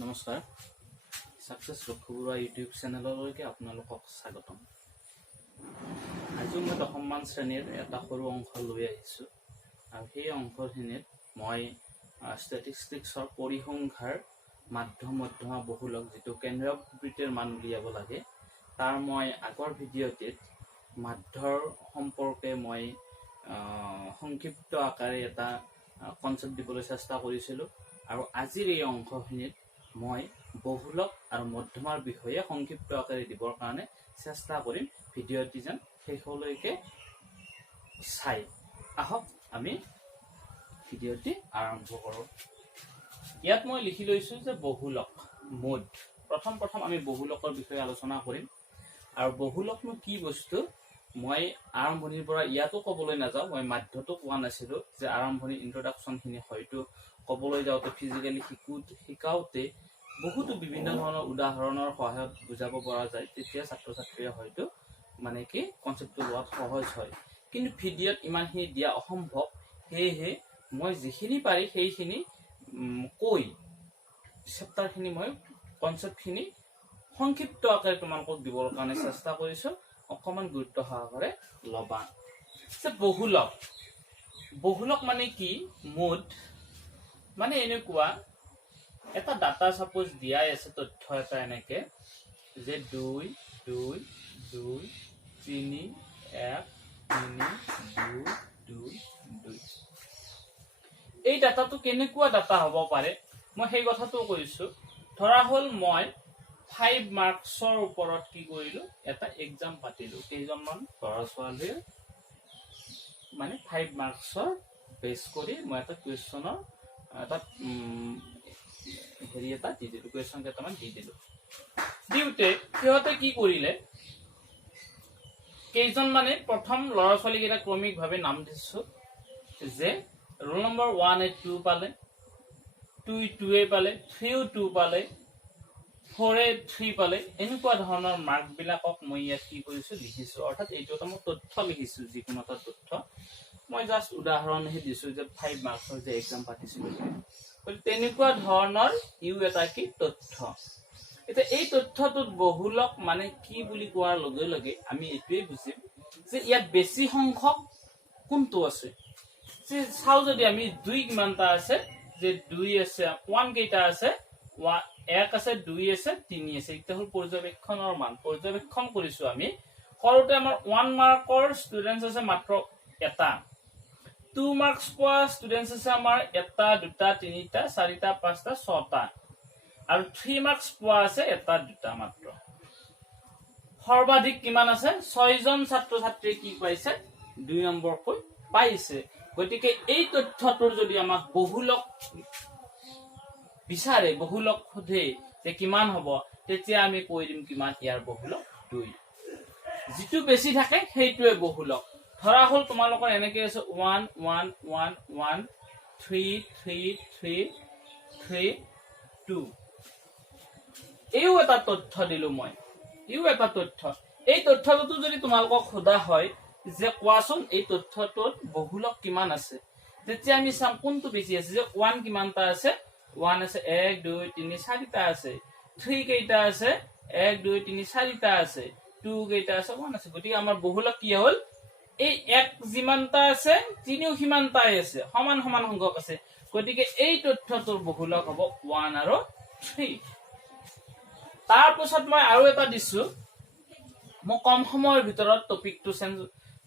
নমস্কাৰ সাকসেছ লক্ষ্যবৰুৱা ইউটিউব চেনেললৈকে আপোনালোকক স্বাগতম। আজি মই দশমমান শ্ৰেণীৰ এটা সৰু অংশ লৈ আহিছোঁ আৰু সেই অংশখিনিত মই ষ্টেটিষ্টিক্সৰ পৰিসংখ্যাৰ মাধ্যম মধ্যমা বহুলক যিটো কেন্দ্ৰীয় বৃত্তিৰ মান উলিয়াব লাগে তাৰ মই আগৰ ভিডিঅ'টিত মাধ্যৰ সম্পৰ্কে মই সংক্ষিপ্ত আকাৰে এটা কনসেপ্ট দিবলৈ চেষ্টা কৰিছিলোঁ আৰু আজিৰ এই অংশখিনিত মই বহুলক আৰু মধ্যমাৰ বিষয়ে সংক্ষিপ্ত আকাৰে দিবৰ কাৰণে চেষ্টা কৰিম। ভিডিঅ'টি যেন শেষলৈকে চাই আহক আমি ভিডিঅ'টি আৰম্ভ কৰোঁ। ইয়াত মই লিখি লৈছোঁ যে বহুলক মুঠ। প্ৰথম আমি বহুলকৰ বিষয়ে আলোচনা কৰিম আৰু বহুলকনো কি বস্তু মই আৰম্ভণিৰ পৰা ইয়াতো ক'বলৈ নাযাওঁ। মই মাধ্যটো কোৱা নাছিলোঁ যে আৰম্ভণি ইন্ট্ৰডাকশ্যনখিনি হয়তো ক'বলৈ যাওঁতে ফিজিকেলি শিকাওঁতে বহুতো বিভিন্ন ধৰণৰ উদাহৰণৰ সহায়ত বুজাব পৰা যায়, তেতিয়া ছাত্ৰ ছাত্ৰীয়ে হয়তো মানে কি কনচেপ্টটো লোৱাত সহজ হয়। কিন্তু ভিডিঅ'ত ইমানখিনি দিয়া অসম্ভৱ, সেয়েহে মই যিখিনি পাৰি সেইখিনি কৈ চেপ্টাৰখিনি মই কনচেপ্টখিনি সংক্ষিপ্ত আকাৰে তোমালোকক দিবৰ কাৰণে চেষ্টা কৰিছোঁ। অকণমান গুৰুত্ব সহকাৰে ল'বা। যে বহুলক মানে কি? মুঠ মানে এনেকুৱা এটা ডাটা সাপোজ দিয়াই আছে তথ্য এটা এনেকে যে 2 2 2 3 1 3 2 2 2। এই ডাটাটো কেনেকুৱা ডাটা হ'ব পাৰে মই সেই কথাটো কৈছোঁ। ধৰা হ'ল মই 5 মাৰ্কছৰ ওপৰত কি কৰিলোঁ, এটা এক্সাম পাতিলোঁ। কেইজনমান ল'ৰা ছোৱালীৰ মানে 5 মাৰ্কছৰ বেছ কৰি মই এটা কুৱেশ্যনৰ এটা এটা দি দিলোঁ, কুৱেশ্যন কেইটামান দি দিলোঁ। দিওঁতে সিহঁতে কি কৰিলে, কেইজন মানে প্ৰথম ল'ৰা ছোৱালীকেইটা ক্ৰমিকভাৱে নাম দিছোঁ যে ৰোল নম্বৰ 1 2 পালে, 2 2 পালে, 3 2 পালে, 4 3 পালে। এনেকুৱা ধৰণৰ মাৰ্কবিলাকক মই ইয়াত কি কৰিছোঁ, লিখিছোঁ। অৰ্থাৎ এইটো এটা মই তথ্য লিখিছোঁ, যিকোনো এটা তথ্য। মই জাষ্ট উদাহৰণহে দিছোঁ যে 5 মাৰ্কছৰ যে এক্সাম পাতিছিলোঁ, তেনেকুৱা ধৰণৰ এটা কি তথ্য। এতিয়া এই তথ্যটোত বহুলক মানে কি বুলি কোৱাৰ লগে লগে আমি এইটোৱেই বুজিম যে ইয়াত বেছি সংখ্যক কোনটো আছে। যে চাওঁ যদি আমি 2 কিমানটা আছে, যে 2 আছে, 1 কেইটা আছে, 1 আছে, 2 আছে, 3 আছে। এতিয়া হ'ল পৰ্যবেক্ষণৰ মান। পৰ্যবেক্ষণ কৰিছোঁ আমি। সৰুতে আমাৰ 1 মাৰ্কৰ ষ্টুডেণ্টছ আছে মাত্ৰ এটা, 2 মাৰ্কছ পোৱা ষ্টুডেণ্টছ আছে আমাৰ 1 2 3 4 5 6টা, আৰু 3 মাৰ্কছ পোৱা আছে 1 2 মাত্ৰ। সৰ্বাধিক কিমান আছে? 6 জন ছাত্ৰ ছাত্ৰীয়ে কি পাইছে, 2 নম্বৰকৈ পাইছে। গতিকে এই তথ্যটোৰ যদি আমাক বহুলক বিচাৰে, বহুলক সোধে যে কিমান হ'ব, তেতিয়া আমি কৈ দিম কিমান, ইয়াৰ বহুলক 2। যিটো বেছি থাকে সেইটোৱে বহুলক। ধৰা হ'ল তোমালোকৰ এনেকে আছে 1 1 1 1 3 3 3 3 2। এইও এটা তথ্য দিলো মই, এইও এটা তথ্য। এই তথ্যটো যদি তোমালোকক সোধা হয় যে কোৱাচোন এই তথ্যটোত বহুলক কিমান আছে, তেতিয়া আমি চাম কোনটো বেছি আছে। যে 1 কিমানটা আছে, 1 আছে, 1 2 3 4টা আছে। 3 কেইটা আছে, 1 2 3 4টা আছে। 2 কেইটা আছে, 1 আছে। গতিকে আমাৰ বহুলক কি হ'ল, এই 1 যিমানটা আছে 3ও সিমানটাই আছে, সমান সমান সংখ্যক আছে। গতিকে এই তথ্যটোৰ বহুলক হ'ব 1 আৰু 3। তাৰপিছত মই আৰু এটা দিছোঁ। মই কম সময়ৰ ভিতৰত টপিকটো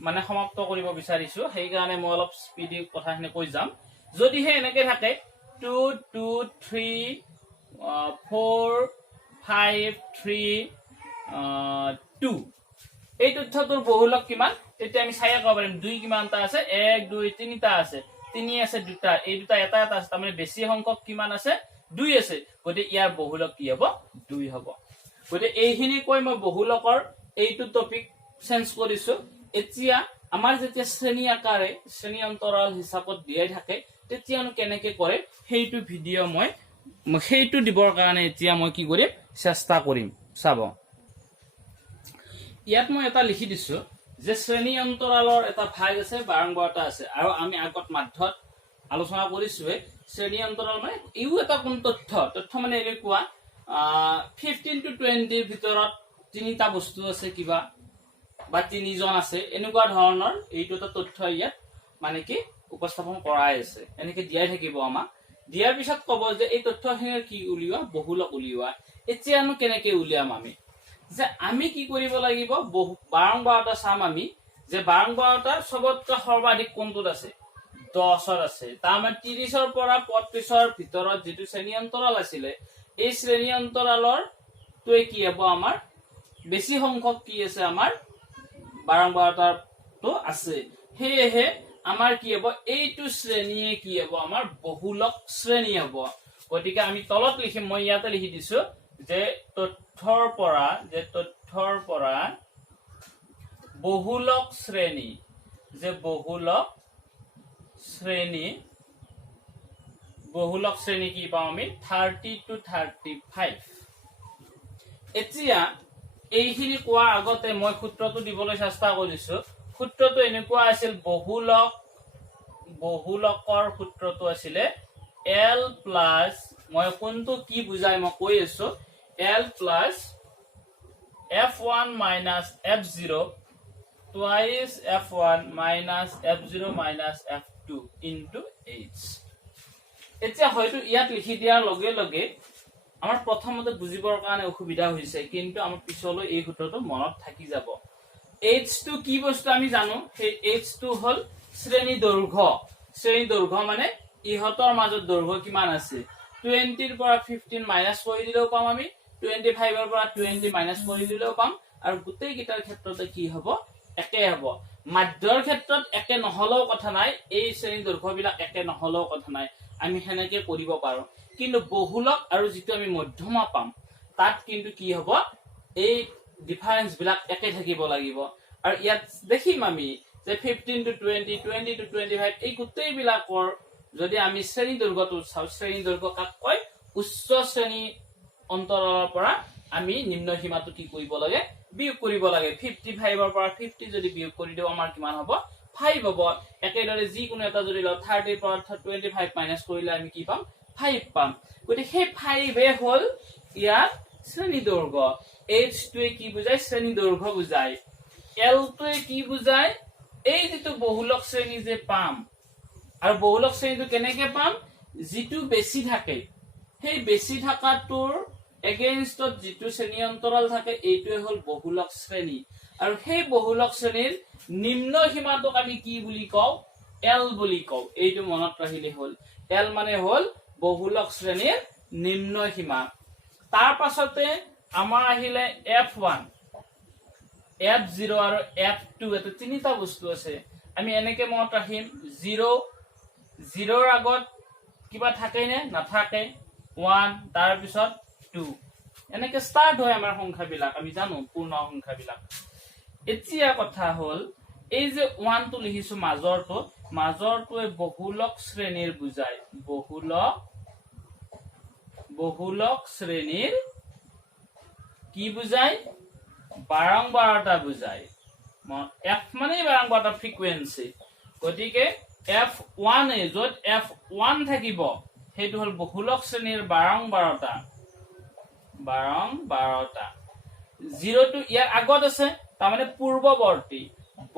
মানে সমাপ্ত কৰিব বিচাৰিছোঁ, সেইকাৰণে মই অলপ স্পীডি কথাখিনি কৈ যাম। যদিহে এনেকে থাকে 2 2 3 4 5 3 2, এই তথ্যটোৰ বহুলক কিমান, তেতিয়া আমি চাই ক'ব পাৰিম 2 কিমানটা আছে, 1 2 3টা আছে, 3 আছে 2টা, এই দুটা এটা এটা আছে, তাৰমানে বেছি সংখ্যক কিমান আছে, 2 আছে। গতিকে ইয়াৰ বহুলক কি হ'ব, 2 হ'ব। গতিকে এইখিনি কৈ মই বহুলকৰ এইটো টপিক চেঞ্জ কৰিছোঁ। এতিয়া আমাৰ যেতিয়া শ্ৰেণী আকাৰে শ্ৰেণী অন্তৰাল হিচাপত দিয়াই থাকে, তেতিয়ানো কেনেকে কৰে সেইটো ভিডিঅ' মই সেইটো দিবৰ কাৰণে এতিয়া মই কি কৰিম, চেষ্টা কৰিম। চাব, ইয়াত মই এটা লিখি দিছোঁ যে শ্ৰেণী অন্তৰালৰ এটা ভাগ আছে, বাৰংবাৰতা আছে। আৰু আমি আগত মাধ্যত আলোচনা কৰিছোৱে শ্ৰেণী অন্তৰাল মানে ইও এটা কোন তথ্য মানে এনেকুৱা 15 to 20 ভিতৰত তিনিটা বস্তু আছে কিবা বা তিনিজন আছে এনেকুৱা ধৰণৰ এইটো এটা তথ্য ইয়াত মানে কি উপস্থাপন কৰাই আছে এনেকে দিয়াই থাকিব আমাক দিয়াৰ পিছত ক'ব যে এই তথ্যখিনিৰ কি উলিওৱা বহুলক উলিওৱা এতিয়ানো কেনেকে উলিয়াম আমি যে আমি কি কৰিব লাগিব বাৰংবাৰটা চাম আমি যে বাৰংবাৰটাৰ সবতকৈ সৰ্বাধিক কোনটোত আছে 10 আছে তাৰমানে 30 পৰা 35 ভিতৰত যেটো শ্ৰেণী অন্তৰাল আছিল এই শ্ৰেণী অন্তৰালৰ তোই কি হ'ব আমাৰ বেছি সংখ্যক কি আছে আমাৰ বাৰংবাৰটাৰ তো আছে হেহে আমাৰ কি হ'ব এইটো শ্ৰেণীয়ে কি হ'ব আমাৰ বহুলক শ্ৰেণী হ'ব গতিকে আমি তলত লিখিম মই ইয়াতে লিখি দিছো যে তথ্যৰ পৰা বহুলক শ্ৰেণী যে বহুলক শ্ৰেণী কি পাম আমি 30 to 35 এতিয়া এইখিনি কোৱাৰ আগতে মই সূত্ৰটো দিবলৈ চেষ্টা কৰিছো সূত্ৰটো এনেকুৱা আছিল বহুলকৰ সূত্ৰটো আছিল L plus মই কোনটো কি বুজাই মই কৈ আছো L plus F1 minus F0 twice F1 minus F0 minus F2 into H এতিয়া হয়তো ইয়াত লিখি দিয়াৰ লগে লগে আমাৰ প্ৰথমতে বুজিবৰ কাৰণে অসুবিধা হৈছে কিন্তু আমাৰ পিছলৈ এই সূত্ৰটো মনত থাকি যাব H2 কি বস্তু আমি জানো সেই H2 হল শ্ৰেণী দৈৰ্ঘ্য মানে ইহতৰ মাজত দৈৰ্ঘ্য কিমান আছে 20 ৰ পৰা 15 মাইনাস কৰি দিলেও পাম আমি 25 ৰ পৰা 20 মাইনাস কৰি দিলেও পাম আৰু গোটেই গিটাৰ ক্ষেত্ৰতে কি হ'ব একে হ'ব মাধ্যৰ ক্ষেত্ৰত একে নহলেও কথা নাই এই শ্ৰেণী দৈৰ্ঘ্যবিলাক একে নহলেও কথা নাই আমি হেনেকে কৰিব পাৰো কিন্তু বহুলক আৰু যেটো আমি মধ্যমা পাম তাত কিন্তু কি হ'ব এই ডিফাৰেন্স বিলাক একে থাকিব লাগিব আৰু ইয়াত দেখিম আমি যে 15 to 20 20 to 25 এই গোটেই বিলাকৰ যদি আমি শ্ৰেণী দৈৰ্ঘ্যটো চাও শ্ৰেণী দৈৰ্ঘ্য কাক কয় উচ্চ শ্ৰেণী অন্তৰালৰ পৰা আমি নিম্ন সীমাটো কি কৰিব লাগে বিয়োগ কৰিব লাগে 55 ৰ পৰা 50 যদি বিয়োগ কৰি দিও আমাৰ কিমান হ'ব 5 হ'ব একেদৰে যি কোনো এটা যদি 30 ৰ পৰা 25 মাইনাস কৰিলে আমি কি পাম 5 পাম গতিকে সেই 5 এ হল ইয়াত শ্ৰেণী দৈৰ্ঘ্য H টোৱে কি বুজায় শ্ৰেণী দৈৰ্ঘ্য বুজায় L টোৱে কি বুজায় এই যেটো বহুলক শ্ৰেণী যে পাম আৰু বহুলক শ্ৰেণীটো কেনেকে পাম যেটো বেছি থাকে সেই বেছি থাকাটোৰ এগেইনষ্টত যেটো শ্ৰেণী অন্তৰাল থাকে এইটোৱে হল বহুলক শ্ৰেণী আৰু সেই বহুলক শ্ৰেণীৰ নিম্ন সীমাটোক আমি কি বুলি কও L বুলি কও এইটো মনত ৰাখিলে হল L মানে হল বহুলক শ্ৰেণীৰ নিম্ন সীমা তাৰ পাছতে আমাৰ আহিলে F1 F0 আৰু F2 এটো তিনিটা বস্তু আছে আমি এনেকে মনত ৰাখিম 0 ৰ আগত কিবা থাকে নে নাথাকে 1 তাৰ পিছত 2 এনেকে স্টাৰ্ট হয় আমাৰ সংখ্যাবিলাক আমি জানো পূৰ্ণ সংখ্যাবিলাক এতিয়া কথা হল এই যে 1 টো লিখিছো মাজৰটোৱে বহুলক শ্ৰেণীৰ বুজায় বহুলক শ্ৰেণীৰ কি বুজায় বাৰংবাৰটা বুজায় F মানে বাৰংবাৰটা ফ্ৰিকুৱেন্সি গতিকে F1 এ যত F1 থাকিব হেতু হল বহুলক শ্ৰেণীৰ বাৰংবাৰটা 0 টো ইয়াৰ আগত আছে তাৰ মানে পূৰ্বৱৰ্তী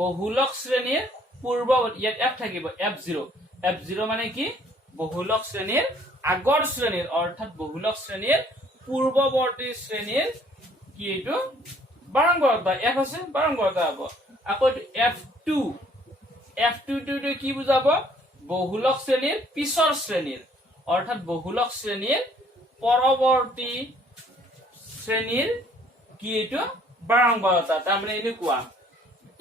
বহুলক শ্ৰেণীৰ পূৰ্বৱৰ্তী ইয়াত F থাকিব F0 মানে কি বহুলক শ্ৰেণীৰ আগৰ শ্ৰেণীৰ অৰ্থাৎ বহুলক শ্ৰেণীৰ পূৰ্বৱৰ্তী শ্ৰেণীৰ কি এটো বাৰংবাৰটা F আছে বাৰংবাৰটা হ'ব আকৌ F2 টো কি বুজাব বহুলক শ্ৰেণীৰ পিছৰ শ্ৰেণীৰ অৰ্থাৎ বহুলক শ্ৰেণীৰ পৰৱৰ্তী শ্ৰেণীৰ কি এটো বাৰংবাৰটা তাৰ মানে এনেকুৱা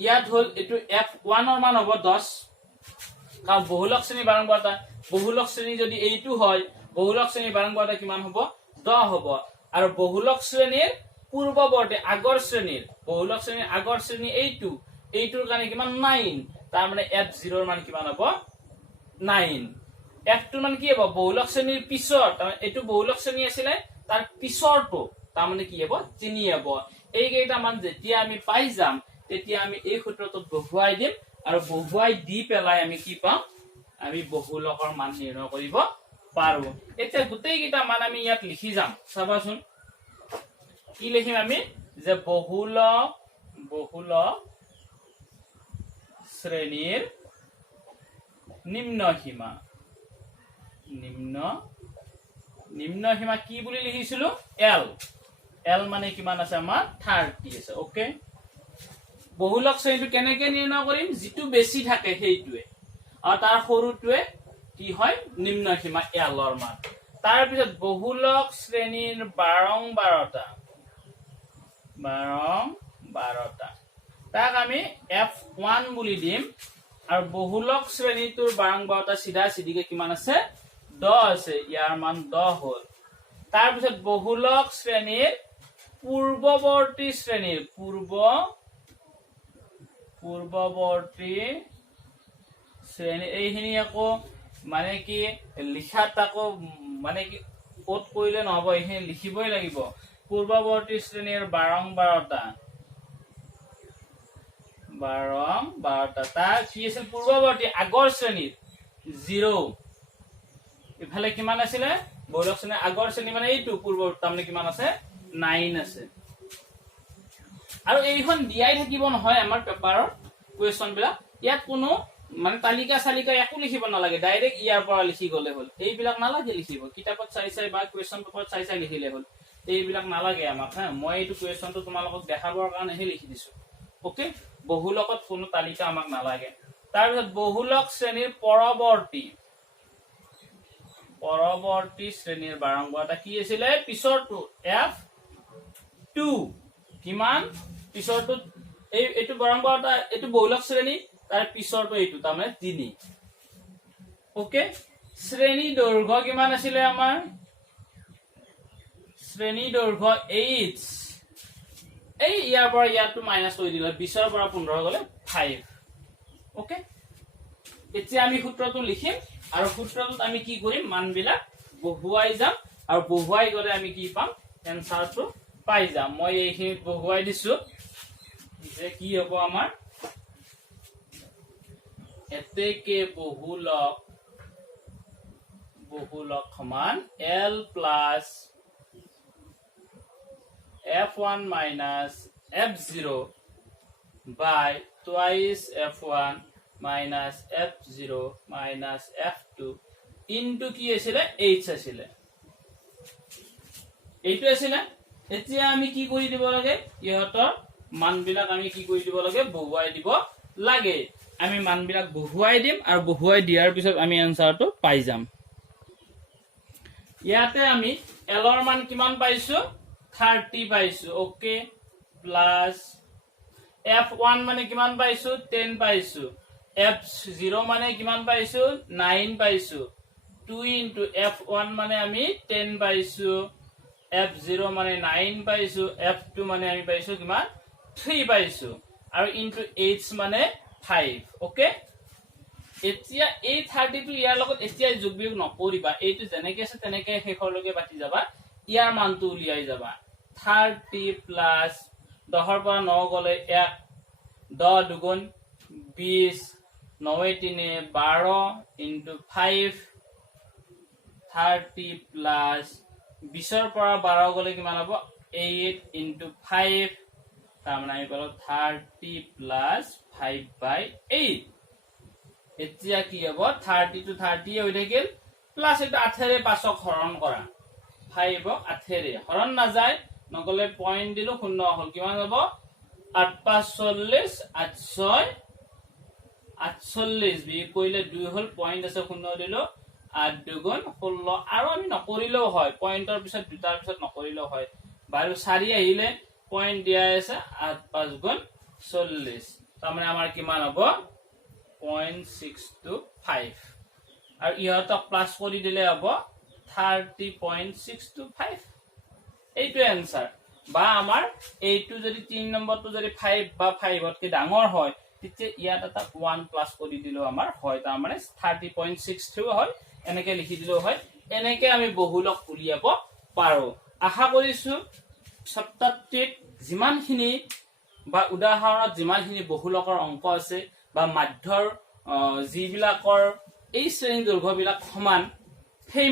ইয়াত হল এটো F1 ৰ মান হ'ব 10 কাৰণ বহুলক শ্ৰেণী বাৰংবাৰটা বহুলক শ্ৰেণী যদি এইটো হয় বহুলক শ্ৰেণী বাৰংবাৰটা কিমান হ'ব 10 হ'ব আৰু বহুলক শ্ৰেণীৰ পূৰ্বৱৰ্তী আগৰ শ্ৰেণীৰ বহুলক শ্ৰেণীৰ আগৰ শ্ৰেণী এইটোৰ কাৰণে কিমান 9 তাৰ মানে F0 ৰ মান কিমান হ'ব 9 F2 মান কি হ'ব বহুলক শ্ৰেণীৰ পিছৰ তাৰ এটো বহুলক শ্ৰেণী আছিল তাৰ পিছৰটো তাৰ মানে কি হ'ব 3 হ'ব এই কেইটা মান যেতিয়া আমি পাই যাম তেতিয়া আমি এই সূত্ৰটো বহুৱাই দিম আৰু বহুৱাই দি পেলাই আমি কি পাম আমি বহুলকৰ মান নিৰ্ণয় কৰিব পাৰো এতিয়া গোটেই কিটা মান আমি ইয়াত লিখি যাম চাবাচোন কি লিখিম আমি যে বহুলক শ্ৰেণীৰ নিম্ন সীমা কি বুলি লিখিছিলো l মানে কিমান আছে আমাৰ 30 আছে ওকে বহুলক শ্ৰেণীটো কেনেকৈ নিৰ্ণয় কৰিম যিটো বেছি থাকে সেইটোৱে আৰু তাৰ সৰুটোৱে কি হয় নিম্ন সীমা l ৰ মান তাৰ পিছত বহুলক শ্ৰেণীৰ বাৰংবাৰতা তাক আমি f1 বুলি দিম আৰু বহুলক শ্ৰেণীটোৰ বাৰংবাৰতা সিধা সিধিকে কিমান আছে 10 আছে ইয়াৰ মান 10 হ'ল তাৰ পিছত বহুলক শ্ৰেণীৰ পূৰ্বৱৰ্তী শ্ৰেণীৰ এইখিনি আকৌ মানে কি লিখাত আকৌ মানে কি ওত কৰিলে নহব এইখিনি লিখিবই লাগিব পূৰ্বৱৰ্তী শ্ৰেণীৰ বাৰংবাৰতা তাৰ কি আছিল পূৰ্বৱৰ্তী আগৰ শ্ৰেণীৰ 0 ইফালে কিমান আছিলে বহুলক শ্ৰেণীৰ আগৰ শ্ৰেণী মানে এইটো পূৰ্বৱৰ্তী তাৰমানে কিমান আছে 9 আছে আৰু এইখন দিয়াই থাকিব নহয় আমাৰ পেপাৰৰ কোৱেশ্চন বিলাক ইয়াত কোনো মানে তালিকা চালিকা একো লিখিব নালাগে ডাইৰেক্ট ইয়াৰ পৰা লিখি গলে হ'ল এইবিলাক নালাগে লিখিব কিতাপত চাই বা কোৱেশ্চন পেপাৰত চাই লিখিলে হ'ল এইবিলাক নালাগে আমাক হা মই এইটো কোৱেশ্চনটো তোমালোকক দেখাবৰ কাৰণেহে লিখি দিছো ওকে বহুলকত কোনো তালিকা আমাক নালাগে তাৰ পিছত বহুলক শ্ৰেণীৰ পৰৱৰ্তী শ্ৰেণীৰ বাৰংবাৰতা কি আছিলে পিছৰটো f2 কিমান পিছৰটো এইটো বাৰংবাৰতা এইটো বহুলক শ্ৰেণী তাৰ পিছৰটো এইটো তাৰমানে 3 ওকে শ্ৰেণী দৈৰ্ঘ্য কিমান আছিলে আমাৰ শ্ৰেণী দৈৰ্ঘ্য h এই ইয়াৰ পৰা ইয়াতো মাইনাস কৰি দিলে 20 ৰ পৰা 15 গলে 5 ওকে এতিয়া আমি সূত্ৰটো লিখিম আৰু সূত্ৰটোত আমি কি কৰিম মানবিলাক বহুৱাই যাম আৰু বহুৱাই গলে আমি কি পাম এনসাৰটো পাই যাম মই এইখিনি বহুৱাই দিছো যে কি হ'ব আমাৰ এতেকে বহুলক সমান l plus f1 minus f0 by twice f1 minus f0 minus f2 into কি আছিলে h আছিলে এইটো আছিলে এতিয়া আমি কি কৰি দিব লাগে ইহতৰ মানবিলাক আমি কি কৰি দিব লাগে বহুৱাই দিব লাগে আমি মানবিলাক বহুৱাই দিম আৰু বহুৱাই দিয়াৰ পিছত আমি এনসাৰটো পাই যাম ইয়াতে আমি l ৰ মান কিমান পাইছো 30 পাইছো ওকে প্লাস f1 মানে কিমান পাইছো 10 পাইছো f0 মানে কিমান পাইছো 9 পাইছো 2 into f1 মানে আমি 10 পাইছো f0 মানে 9 পাইছো f2 মানে আমি পাইছো কিমান 3 পাইছো আৰু into h মানে 5 ওকে এতিয়া এই 30 টো ইয়াৰ লগত এতিয়া যোগ বিয়োগ নকৰিবা এইটো যেনেকৈ আছে তেনেকৈ শেষৰলৈকে বাতি যাবা ইয়াৰ মানটো উলিয়াই যাবা 30 plus 10 ৰ পৰা 9 গলে 1 10 দুগুণ 20 9 3 12 into 5 30 plus 20 ৰ পৰা 12 গলে কিমান হ'ব 8 into 5 তাৰমানে আমি পালো 30 plus 5/8 এতিয়া কি হ'ব 30 to 30 হৈ থাকিল প্লাস এটা 8 ৰে 5ক হৰণ কৰা 5 ক 8 ৰে হৰণ না যায় নগলে পয়েন্ট দিলো শূন্য হল কিমান হ'ব 8 5 40 8 6 48 বি কইলে 2 হল পয়েন্ট আছে শূন্য দিলো 8 দুগুণ 16 আৰু আমি নকৰিলেও হয় পয়েন্টৰ পিছত দুটাৰ পিছত নকৰিলেও হয় বাৰু 4 আহিলে পয়েন্ট দিয়া আছে 8 5 গুণ 40 তাৰমানে আমাৰ কিমান হ'ব 0.625 আৰু ইহতক প্লাস কৰি দিলে হ'ব 30.625 এইটো आंसर বা আমাৰ এইটো যদি 3 নম্বৰটো যদি 5 বা 5 তকৈ ডাঙৰ হয় তেতিয়া ইয়াত এটা 1 প্লাস কৰি দিলেও আমাৰ হয় তাৰ মানে 30.62 হয় এনেকৈ লিখি দিলেও হয় এনেকৈ আমি বহুলক উলিয়াব পাৰো আশা কৰিছো সপ্তাহটিত যিমানখিনি বা উদাহৰণত যিমানখিনি বহুলকৰ অংক আছে বা মাধ্যৰ যিবিলাকৰ এই শ্ৰেণী দৈৰ্ঘ্যবিলাক সমান সেই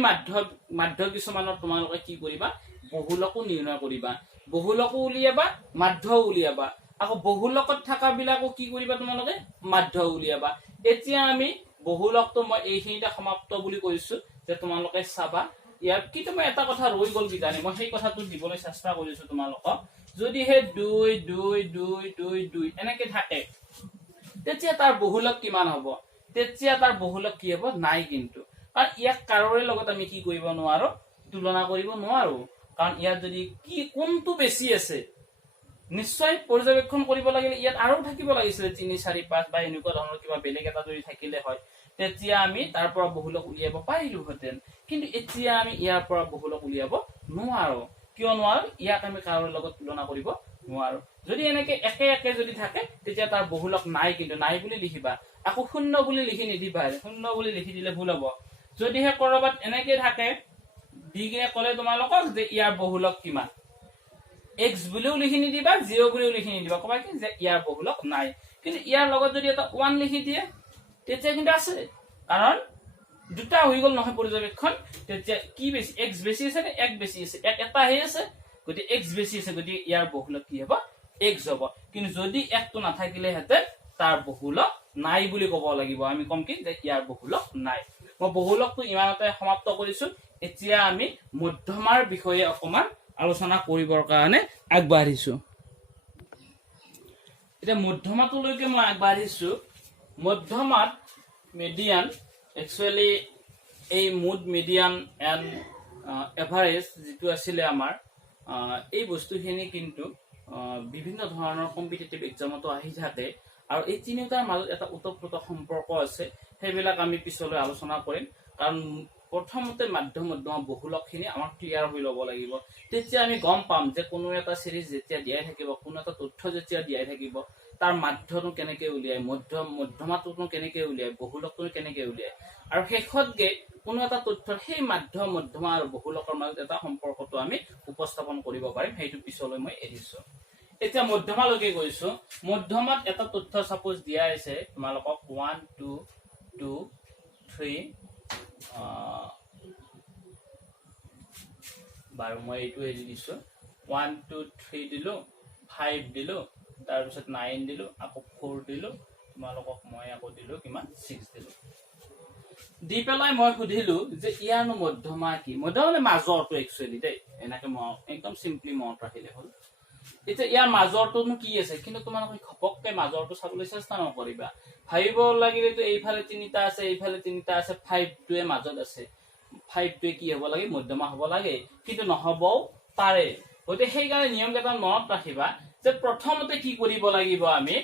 মাধ্য কিছুমানৰ তোমালোকে কি কৰিবা বহুলকো নিৰ্ণয় কৰিবা বহুলকো উলিয়াবা মাধ্যও উলিয়াবা আকৌ বহুলকত থকা বিলাকো কি কৰিবা তোমালোকে মাধ্য উলিয়াবা এতিয়া আমি বহুলকটো মই এইখিনিতে সমাপ্ত বুলি কৈছো যে তোমালোকে চাবা ইয়াৰ কিন্তু মই এটা কথা ৰৈ গল কিজানি মই সেই কথাটো দিবলৈ চেষ্টা কৰিছো তোমালোকক যদি হে 2 2 2 2 2 এনেকে থাকে তেতিয়া তাৰ বহুলক কিমান হ'ব তেতিয়া তাৰ বহুলক কি হ'ব নাই কিন্তু কাৰণ ইয়াক কাৰোৰে লগত আমি কি কৰিব নোৱাৰো তুলনা কৰিব নোৱাৰো কাৰণ ইয়াত যদি কি কোনটো বেছি আছে নিশ্চয় পৰ্যবেক্ষণ কৰিব লাগিলে ইয়াত আৰু থাকিব লাগিছিল 3 4 5 বা এনেকুৱা ধৰণৰ কিবা বেলেগ এটা যদি থাকিলে হয় তেতিয়া আমি তাৰ পৰা বহুলক উলিয়াব পাৰিলো হতেন কিন্তু এতিয়া আমি ইয়াৰ পৰা বহুলক উলিয়াব নোৱাৰো কিয় নোৱাৰো ইয়াক আমি কাৰোৰে লগত তুলনা কৰিব নোৱাৰো যদি এনেকে একে একে যদি থাকে তেতিয়া তাৰ বহুলক নাই কিন্তু নাই বুলি লিখিবা আকৌ শূন্য বুলি লিখি নিদিবা শূন্য বুলি লিখি দিলে ভুল হ'ব যদি হে কৰবাত এনেকে থাকে দিগে কলে তোমালোকক যে ইয়াৰ বহুলক কিমান x বুলিও লিখি নিদিবা 0 বুলিও লিখি নিদিবা কবা কি যে ইয়াৰ বহুলক নাই কিন্তু ইয়াৰ লগত যদি এটা 1 লিখি দিয়ে তেতিয়া কিন্তু আছে কাৰণ দুটা হৈ গল নহয় পৰ্যবেক্ষণ তেতিয়া কি বেছি x বেছি আছে নে এক বেছি আছে এক এটা হে আছে গতি x বেছি আছে গতি ইয়াৰ বহুলক কি হ'ব x হ'ব কিন্তু যদি একটো নাথাকিলে হেতে তাৰ বহুলক নাই বুলি ক'ব লাগিব আমি কম কি যে ইয়াৰ বহুলক নাই মই বহুলকটো ইমানতে সমাপ্ত কৰিছো এতিয়া আমি মধ্যমাৰ বিষয়ে অকমান আলোচনা কৰিবৰ কাৰণে আগবাঢ়িছো এটা মধ্যমাটোলৈকে মই আগবাঢ়িছো মধ্যমাত মিডিয়ান একচুয়ালি এই মুড মিডিয়ান এন্ড এভাৰেজ যেটো আছিল আমাৰ এই বস্তুখিনি কিন্তু বিভিন্ন ধৰণৰ কম্পিটিটিভ এক্সামতো আহি থাকে আৰু এই তিনিটাৰ মাজত এটা উতপ্ৰোত সম্পৰ্ক আছে সেইবিলাক আমি পিছলৈ আলোচনা কৰিম কাৰণ প্ৰথমতে মধ্যমা বহুলকখিনি আমাৰ ক্লিয়াৰ হৈ ল'ব লাগিব তেতিয়া আমি গম পাম যে কোনো এটা সিৰিজ যেতিয়া দিয়াই থাকিব কোনো এটা তথ্য যেতিয়া দিয়াই থাকিব তাৰ মাধ্যটো কেনেকৈ উলিয়াই মধ্যমাটো কেনেকৈ উলিয়াই বহুলকটো কেনেকৈ উলিয়াই আৰু শেষত গে কোনো এটা তথ্যৰ সেই মধ্যমা আৰু বহুলকৰ মাজত এটা সম্পৰ্কটো আমি উপস্থাপন কৰিব পাৰিম সেইটো পিছলৈ মই এৰিছো এতিয়া মধ্যমালৈকে গৈছো মধ্যমাত এটা তথ্য সাপোজ দিয়া আছে তোমালোকক 1 2 2 3 বাৰু মই এইটো এৰি দিছো 1 2 3 দিলো 5 দিলো তাৰ পিছত 9 দিলো আকৌ 4 দিলো তোমালোকক মই আকৌ দিলো কিমান 6 দিলো দি পেলাই মই সুধিলো যে ইয়াৰ মধ্যমা কি মধ্যমানে মাজৰটো একচুয়ালি দেই এনেকে মই একদম সিম্পলি মনত ৰাখিলে হল এতিয়া ইয়াৰ মাজৰটোনো কি আছে কিন্তু তোমালোকে খপককে মাজৰটো চাবলৈ চেষ্টা নকৰিবা ভাবিব লাগিলে তো এইফালে তিনিটা আছে এইফালে তিনিটা আছে 5 টোৱে মাজত আছে 5 টোৱে কি হ'ব লাগে মধ্যমা হ'ব লাগে কিন্তু নহবও পাৰে গতে সেই কাৰণে নিয়ম কেইটা মনত ৰাখিবা যে প্ৰথমতে কি কৰিব লাগিব আমি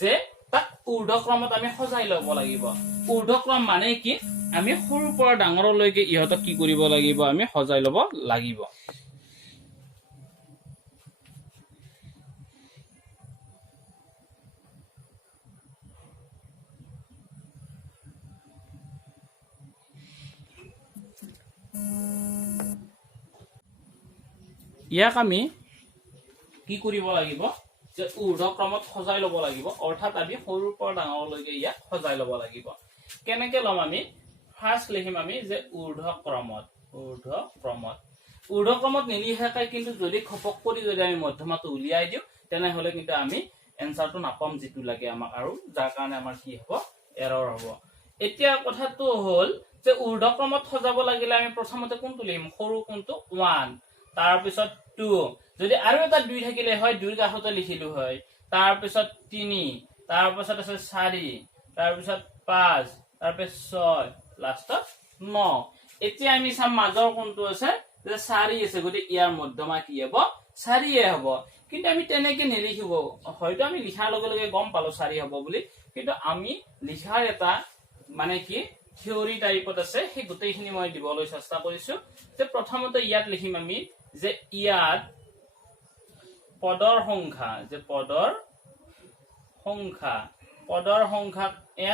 যে তাক ঊৰ্ধ্বক্ৰমত আমি সজাই ল'ব লাগিব ঊৰ্ধ্বক্ৰম মানে কি আমি সৰুৰ পৰা ডাঙৰলৈকে ইহতক কি কৰিব লাগিব আমি সজাই ল'ব লাগিব ইয়াক আমি কি কৰিব লাগিব যে ঊৰ্ধ্বক্ৰমত সজাই ল'ব লাগিব অৰ্থাৎ আমি সৰুৰ পৰা ডাঙৰলৈকে ইয়াক সজাই ল'ব লাগিব কেনেকৈ লম আমি ফাৰ্স্ট লিখিম আমি যে ঊৰ্ধ্বক্ৰমত নিলিখাকৈ কিন্তু যদি খপক কৰি যদি আমি মধ্যমাটো উলিয়াই দিও তেনে হলে কিন্তু আমি এনসাৰটো নাপাম যেটো লাগে আমাক আৰু যাৰ কাৰণে আমাৰ কি হ'ব এৰৰ হ'ব এতিয়া কথাটো হ'ল যে ঊৰ্ধ্বক্ৰমত সজাব লাগিলে আমি প্ৰথমতে কোনটো লিখিম সৰু কোনটো 1 তাৰ পিছত 2 যদি আৰু এটা 2 থাকিলে হয় 2 কাষতে লিখিলো হয় তাৰ পিছত 3 তাৰ পিছত আছে 4 তাৰ পিছত 5 তাৰ পিছত 6 লাষ্টত 9 এতিয়া আমি চাম মাজৰ কোনটো আছে যে 4 আছে গতি ইয়াৰ মধ্যমা কি হ'ব 4 এ হ'ব কিন্তু আমি তেনেকে নিলিখিব হয়তো আমি লিখাৰ লগে লগে গম পালো 4 হ'ব বুলি কিন্তু আমি লিখাৰ এটা মানে কি থিওৰি টাইপত আছে সেই গোটেইখিনি মই দিবলৈ চেষ্টা কৰিছো যে প্ৰথমতে ইয়াত লিখিম আমি যে ইয়াত পদৰ সংখ্যা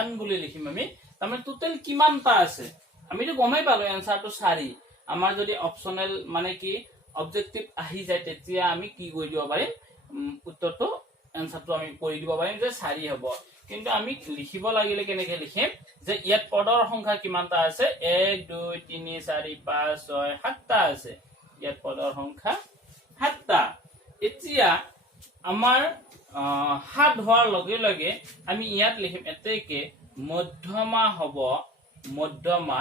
n বুলি লিখিম আমি তাৰমানে টোটাল কিমানটা আছে আমিতো গমেই পালো এনসাৰটো 4 আমাৰ যদি অপচনেল মানে কি অবজেক্টিভ আহি যায় তেতিয়া আমি কি কৰি দিব পাৰিম উত্তৰটো এনসাৰটো আমি কৰি দিব পাৰিম যে 4 হ'ব কিন্তু আমি লিখিব লাগিলে কেনেকে লিখিম যে ইয়াত পদৰ সংখ্যা কিমানটা আছে 1 2 3 4 5 6 7টা আছে ইয়াত পদৰ সংখ্যা 7টা এতিয়া আমাৰ 7 হোৱাৰ লগে লগে আমি ইয়াত লিখিম এতেকে মধ্যমা হ'ব মধ্যমা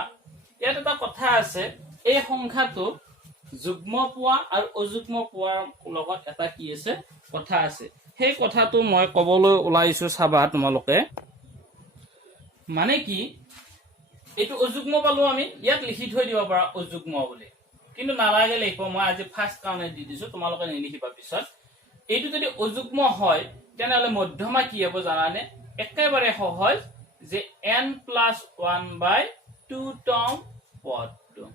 ইয়াত এটা কথা আছে এই সংখ্যাটো যুগ্ম পোৱা আৰু অযুগ্ম পোৱাৰ লগত এটা কি আছে কথা আছে সেই কথাটো মই কবলৈ ওলাইছো চাবা তোমালোকে মানে কি এটো অযুগ্ম পালো আমি ইয়াত লিখি থৈ দিব পাৰা অযুগ্ম বুলি কিন্তু নালাগে লিখিব মই আজি ফাৰ্স্ট কাৰণে দি দিছো তোমালোকে নিলিখিবা পিছত এটো যদি অযুগ্ম হয় তেনেহলে মধ্যমা কি হ'ব জানানে একেবাৰে সহজ যে n+1/2তম পদটো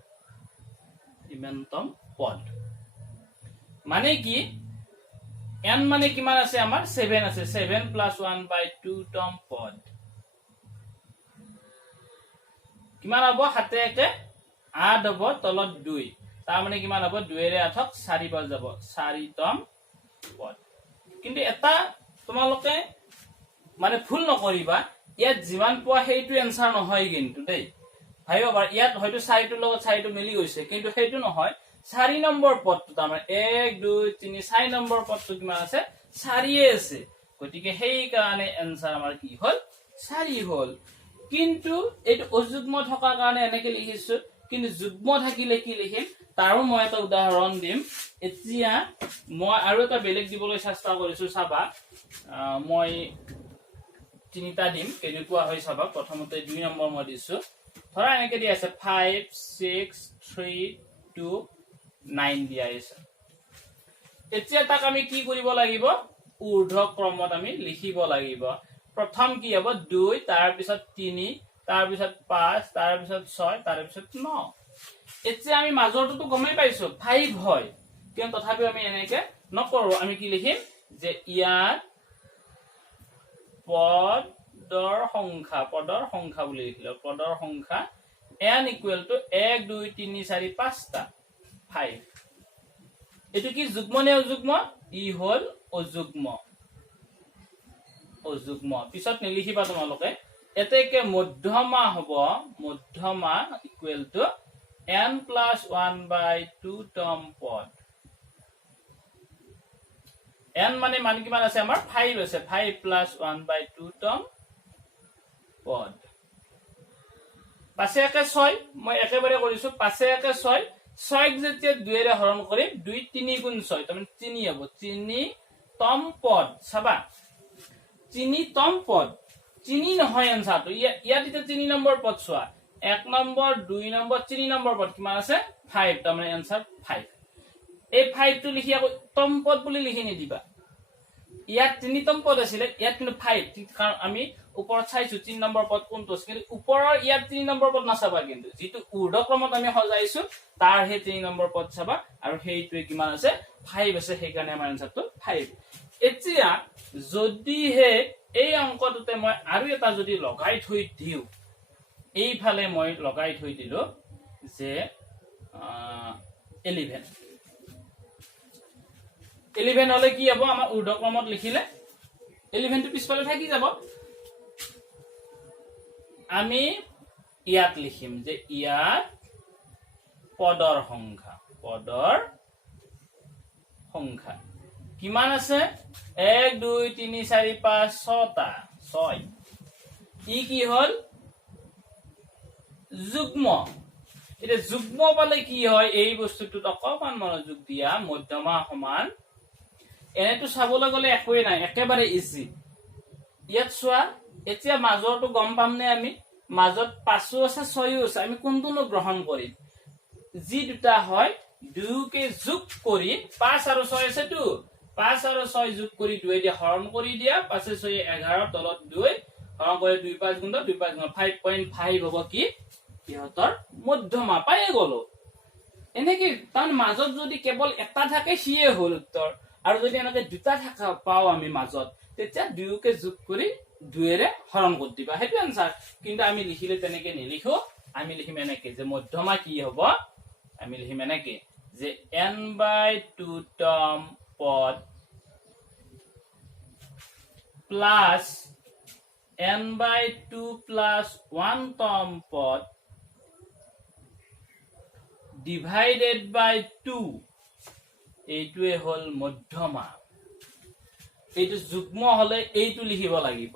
ইমানতম পদ মানে কি n মানে কিমান আছে আমাৰ 7 আছে 7+1/2তম পদ কিমান হ'ব হাতে একে 8 হ'ব তলত 2 তাৰ মানে কিমান হ'ব 2 এৰে 8ক 4 পাল যাব 4তম পদ কিন্তু এটা তোমালোকে মানে ভুল নকৰিবা ইয়াত যিমান পোৱা সেইটো এনসাৰ নহয় কিন্তু দেই ভাইবা বাৰ ইয়াত হয়তো 4টোৰ লগত 4টো মিলি গৈছে কিন্তু সেইটো নহয় 4 নম্বৰ পদটো আমাৰ 1 2 3 4 নম্বৰ পদটো কিমান আছে 4 আছে গতিকে সেই কাৰণে এনসাৰ আমাৰ কি হ'ল 4 হ'ল কিন্তু এটো অযুগ্ম থকা কাৰণে এনেকে লিখিছো কিন্তু যুগ্ম থাকিলে কি লিখিম তাৰো মই এটা উদাহৰণ দিম এতিয়া মই আৰু এটা বেলেগ দিবলৈ চেষ্টা কৰিছো চাবা মই তিনিটা দিম কেনেকুৱা হয় চাবা প্ৰথমতে 2 নম্বৰ মই দিছো ধৰা এনেকে দি আছে 5 6 3 2 9 দিয়া আছে এতিয়া তাক আমি কি কৰিব লাগিব ঊৰ্ধ্ব ক্ৰমত আমি লিখিব লাগিব প্ৰথম কি হ'ব 2 তাৰ পিছত 3 তাৰ পিছত 5 তাৰ পিছত 6 তাৰ পিছত 9 এতিয়া আমি মাজৰটো গমেই পাইছো 5 হয় কিন্তু তথাপি আমি এনেকে নকৰো আমি কি লিখিম যে ইয়াত পদৰ সংখ্যা বুলি লিখিলো পদৰ সংখ্যা n = 1 2 3 4 5টা 5 এটো কি যুগ্ম নে অযুগ্ম ই হল অযুগ্ম পিছত নিলিখিবা তোমালোকে এতেকে মধ্যমা হ'ব মধ্যমা = n+1/2তম পদ n মানে কিমান আছে আমাৰ 5 আছে 5+1/2তম পদ পাছে একে 6 মই একেবাৰে কৰিছো পাছে একে 6 6ক যেতিয়া 2 এৰে হৰণ কৰিম 2 3 গুণ 6 তাৰমানে 3 হ'ব 3তম পদ চাবা 3তম পদ 3 নহয় এনসাৰটো ইয়াত এতিয়া 3 নম্বৰ পদ চোৱা 1 নম্বৰ 2 নম্বৰ 3 নম্বৰ পদ কিমান আছে 5 তাৰমানে এনসাৰ 5 এই 5 টো লিখি আকৌ তম পদ বুলি লিখি নিদিবা ইয়াত 3তম পদ আছিল ইয়াত কিন্তু 5 কাৰণ আমি ওপৰত চাইছো 3 নম্বৰ পদ কোনটো কিন্তু ওপৰৰ ইয়াত 3 নম্বৰ পদ নাচাবা কিন্তু যেটো ঊৰ্ধ্ব ক্ৰমত আমি সজাইছো তাৰ হে 3 নম্বৰ পদ চাবা আৰু হেইটোৱে কিমান আছে 5 আছে সেই কাৰণে আমাৰ এনসাৰটো 5 এতিয়া যদি হে এই অংকটোতে মই আৰু এটা যদি লগাই থৈ দিও এইফালে মই লগাই থৈ দিলো যে 11 হলে কি হ'ব আমাৰ ঊৰ্ধ্ব ক্ৰমত লিখিলে 11 টো পিছফালে থাকি যাব আমি ইয়াত লিখিম যে ইয়াত পদৰ সংখ্যা কিমান আছে 1 2 3 4 5 6টা 6 ই কি হল যুগ্ম এটা যুগ্ম পালে কি হয় এই বস্তুটো অকমান মনোযোগ দিয়া মধ্যমা সমান এনেটো চাবলৈ গলে একোই নাই একেবাৰে ইজি ইয়াত চোৱা এতিয়া মাজৰটো গম পামনে আমি মাজত 5 আছে 6 আছে আমি কোনটোনো গ্ৰহণ কৰিম যি দুটা হয় দুকে যোগ কৰি 5 আৰু 6 আছে তো 5 আৰু 6 যোগ কৰি 2 দি হৰণ কৰি দিয়া 5 6 11 তলত 2 হৰণ কৰি 2 5 গুণ 2 5 গুণ 5.5 হ'ব কি ইহতৰ মধ্যমা পাই গলো এনেকি তাৰ মাজত যদি কেৱল এটা থাকে সিয়ে হল উত্তৰ আৰু যদি এনেকে দুটা থাকা পাও আমি মাজত তেতিয়া 2 কে যোগ কৰি 2 এৰে হৰণ কৰি দিবা হেতু আনসাৰ কিন্তু আমি লিখিলে তেনেকে নিলিখো আমি লিখিম এনেকে যে মধ্যমা কি হ'ব আমি লিখিম এনেকে যে n/2তম পদ প্লাস n/2 plus 1 তম পদ divided by 2 এইটোৱে হল মধ্যমা এইটো যুগ্ম হলে এইটো লিখিব লাগিব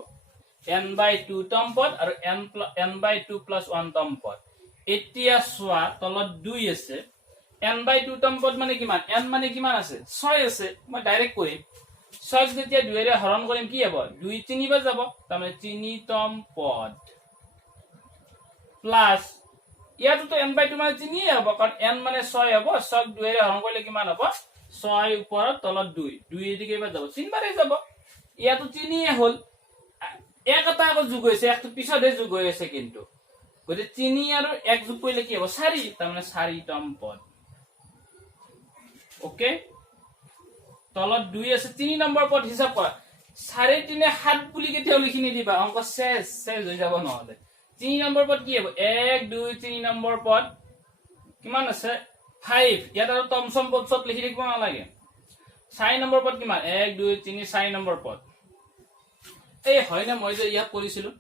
n/2 তম পদ আৰু n/2 plus 1 তম পদ এতিয়া সোয়া তলত 2 আছে n/2 তম পদ মানে কিমান n মানে কিমান আছে 6 আছে মই ডাইৰেক্ট কৰিম 6 যেতিয়া 2 এৰে হৰণ কৰিম কি হ'ব 2 3 বাৰ যাব তাৰমানে 3 তম পদ প্লাস ইয়াতো n/2 মানে 3 হ'ব কাৰণ n মানে 6 হ'ব 6 2 এৰে হৰণ কৰিলে কিমান হ'ব 6 ওপৰত তলত 2 2 এদিকে বাৰ যাব 3 বাৰে যাব ইয়াতো 3 এ হ'ল এক এটা আকৌ যোগ হৈছে একটো পিছতে যোগ হৈ আছে কিন্তু গতে 3 আৰু 1 যোগ কৰিলে কি হ'ব 4 তাৰমানে 4 তম পদ ওকে তলত 2 আছে 3 নম্বৰ পদ হিসাব কৰা 4 3 7 বুলি কেতিয়াও লিখি নিদিবা অংক শেষ হৈ যাব নহলে 3 নম্বৰ পদ কি হ'ব 1 2 3 নম্বৰ পদ কিমান আছে 5 ইয়াত আৰু তমসম পদ সব লিখি দিব নালাগে 4 নম্বৰ পদ কিমান 1 2 3 4 নম্বৰ পদ এই হয় না মই যে ইয়া কৰিছিলো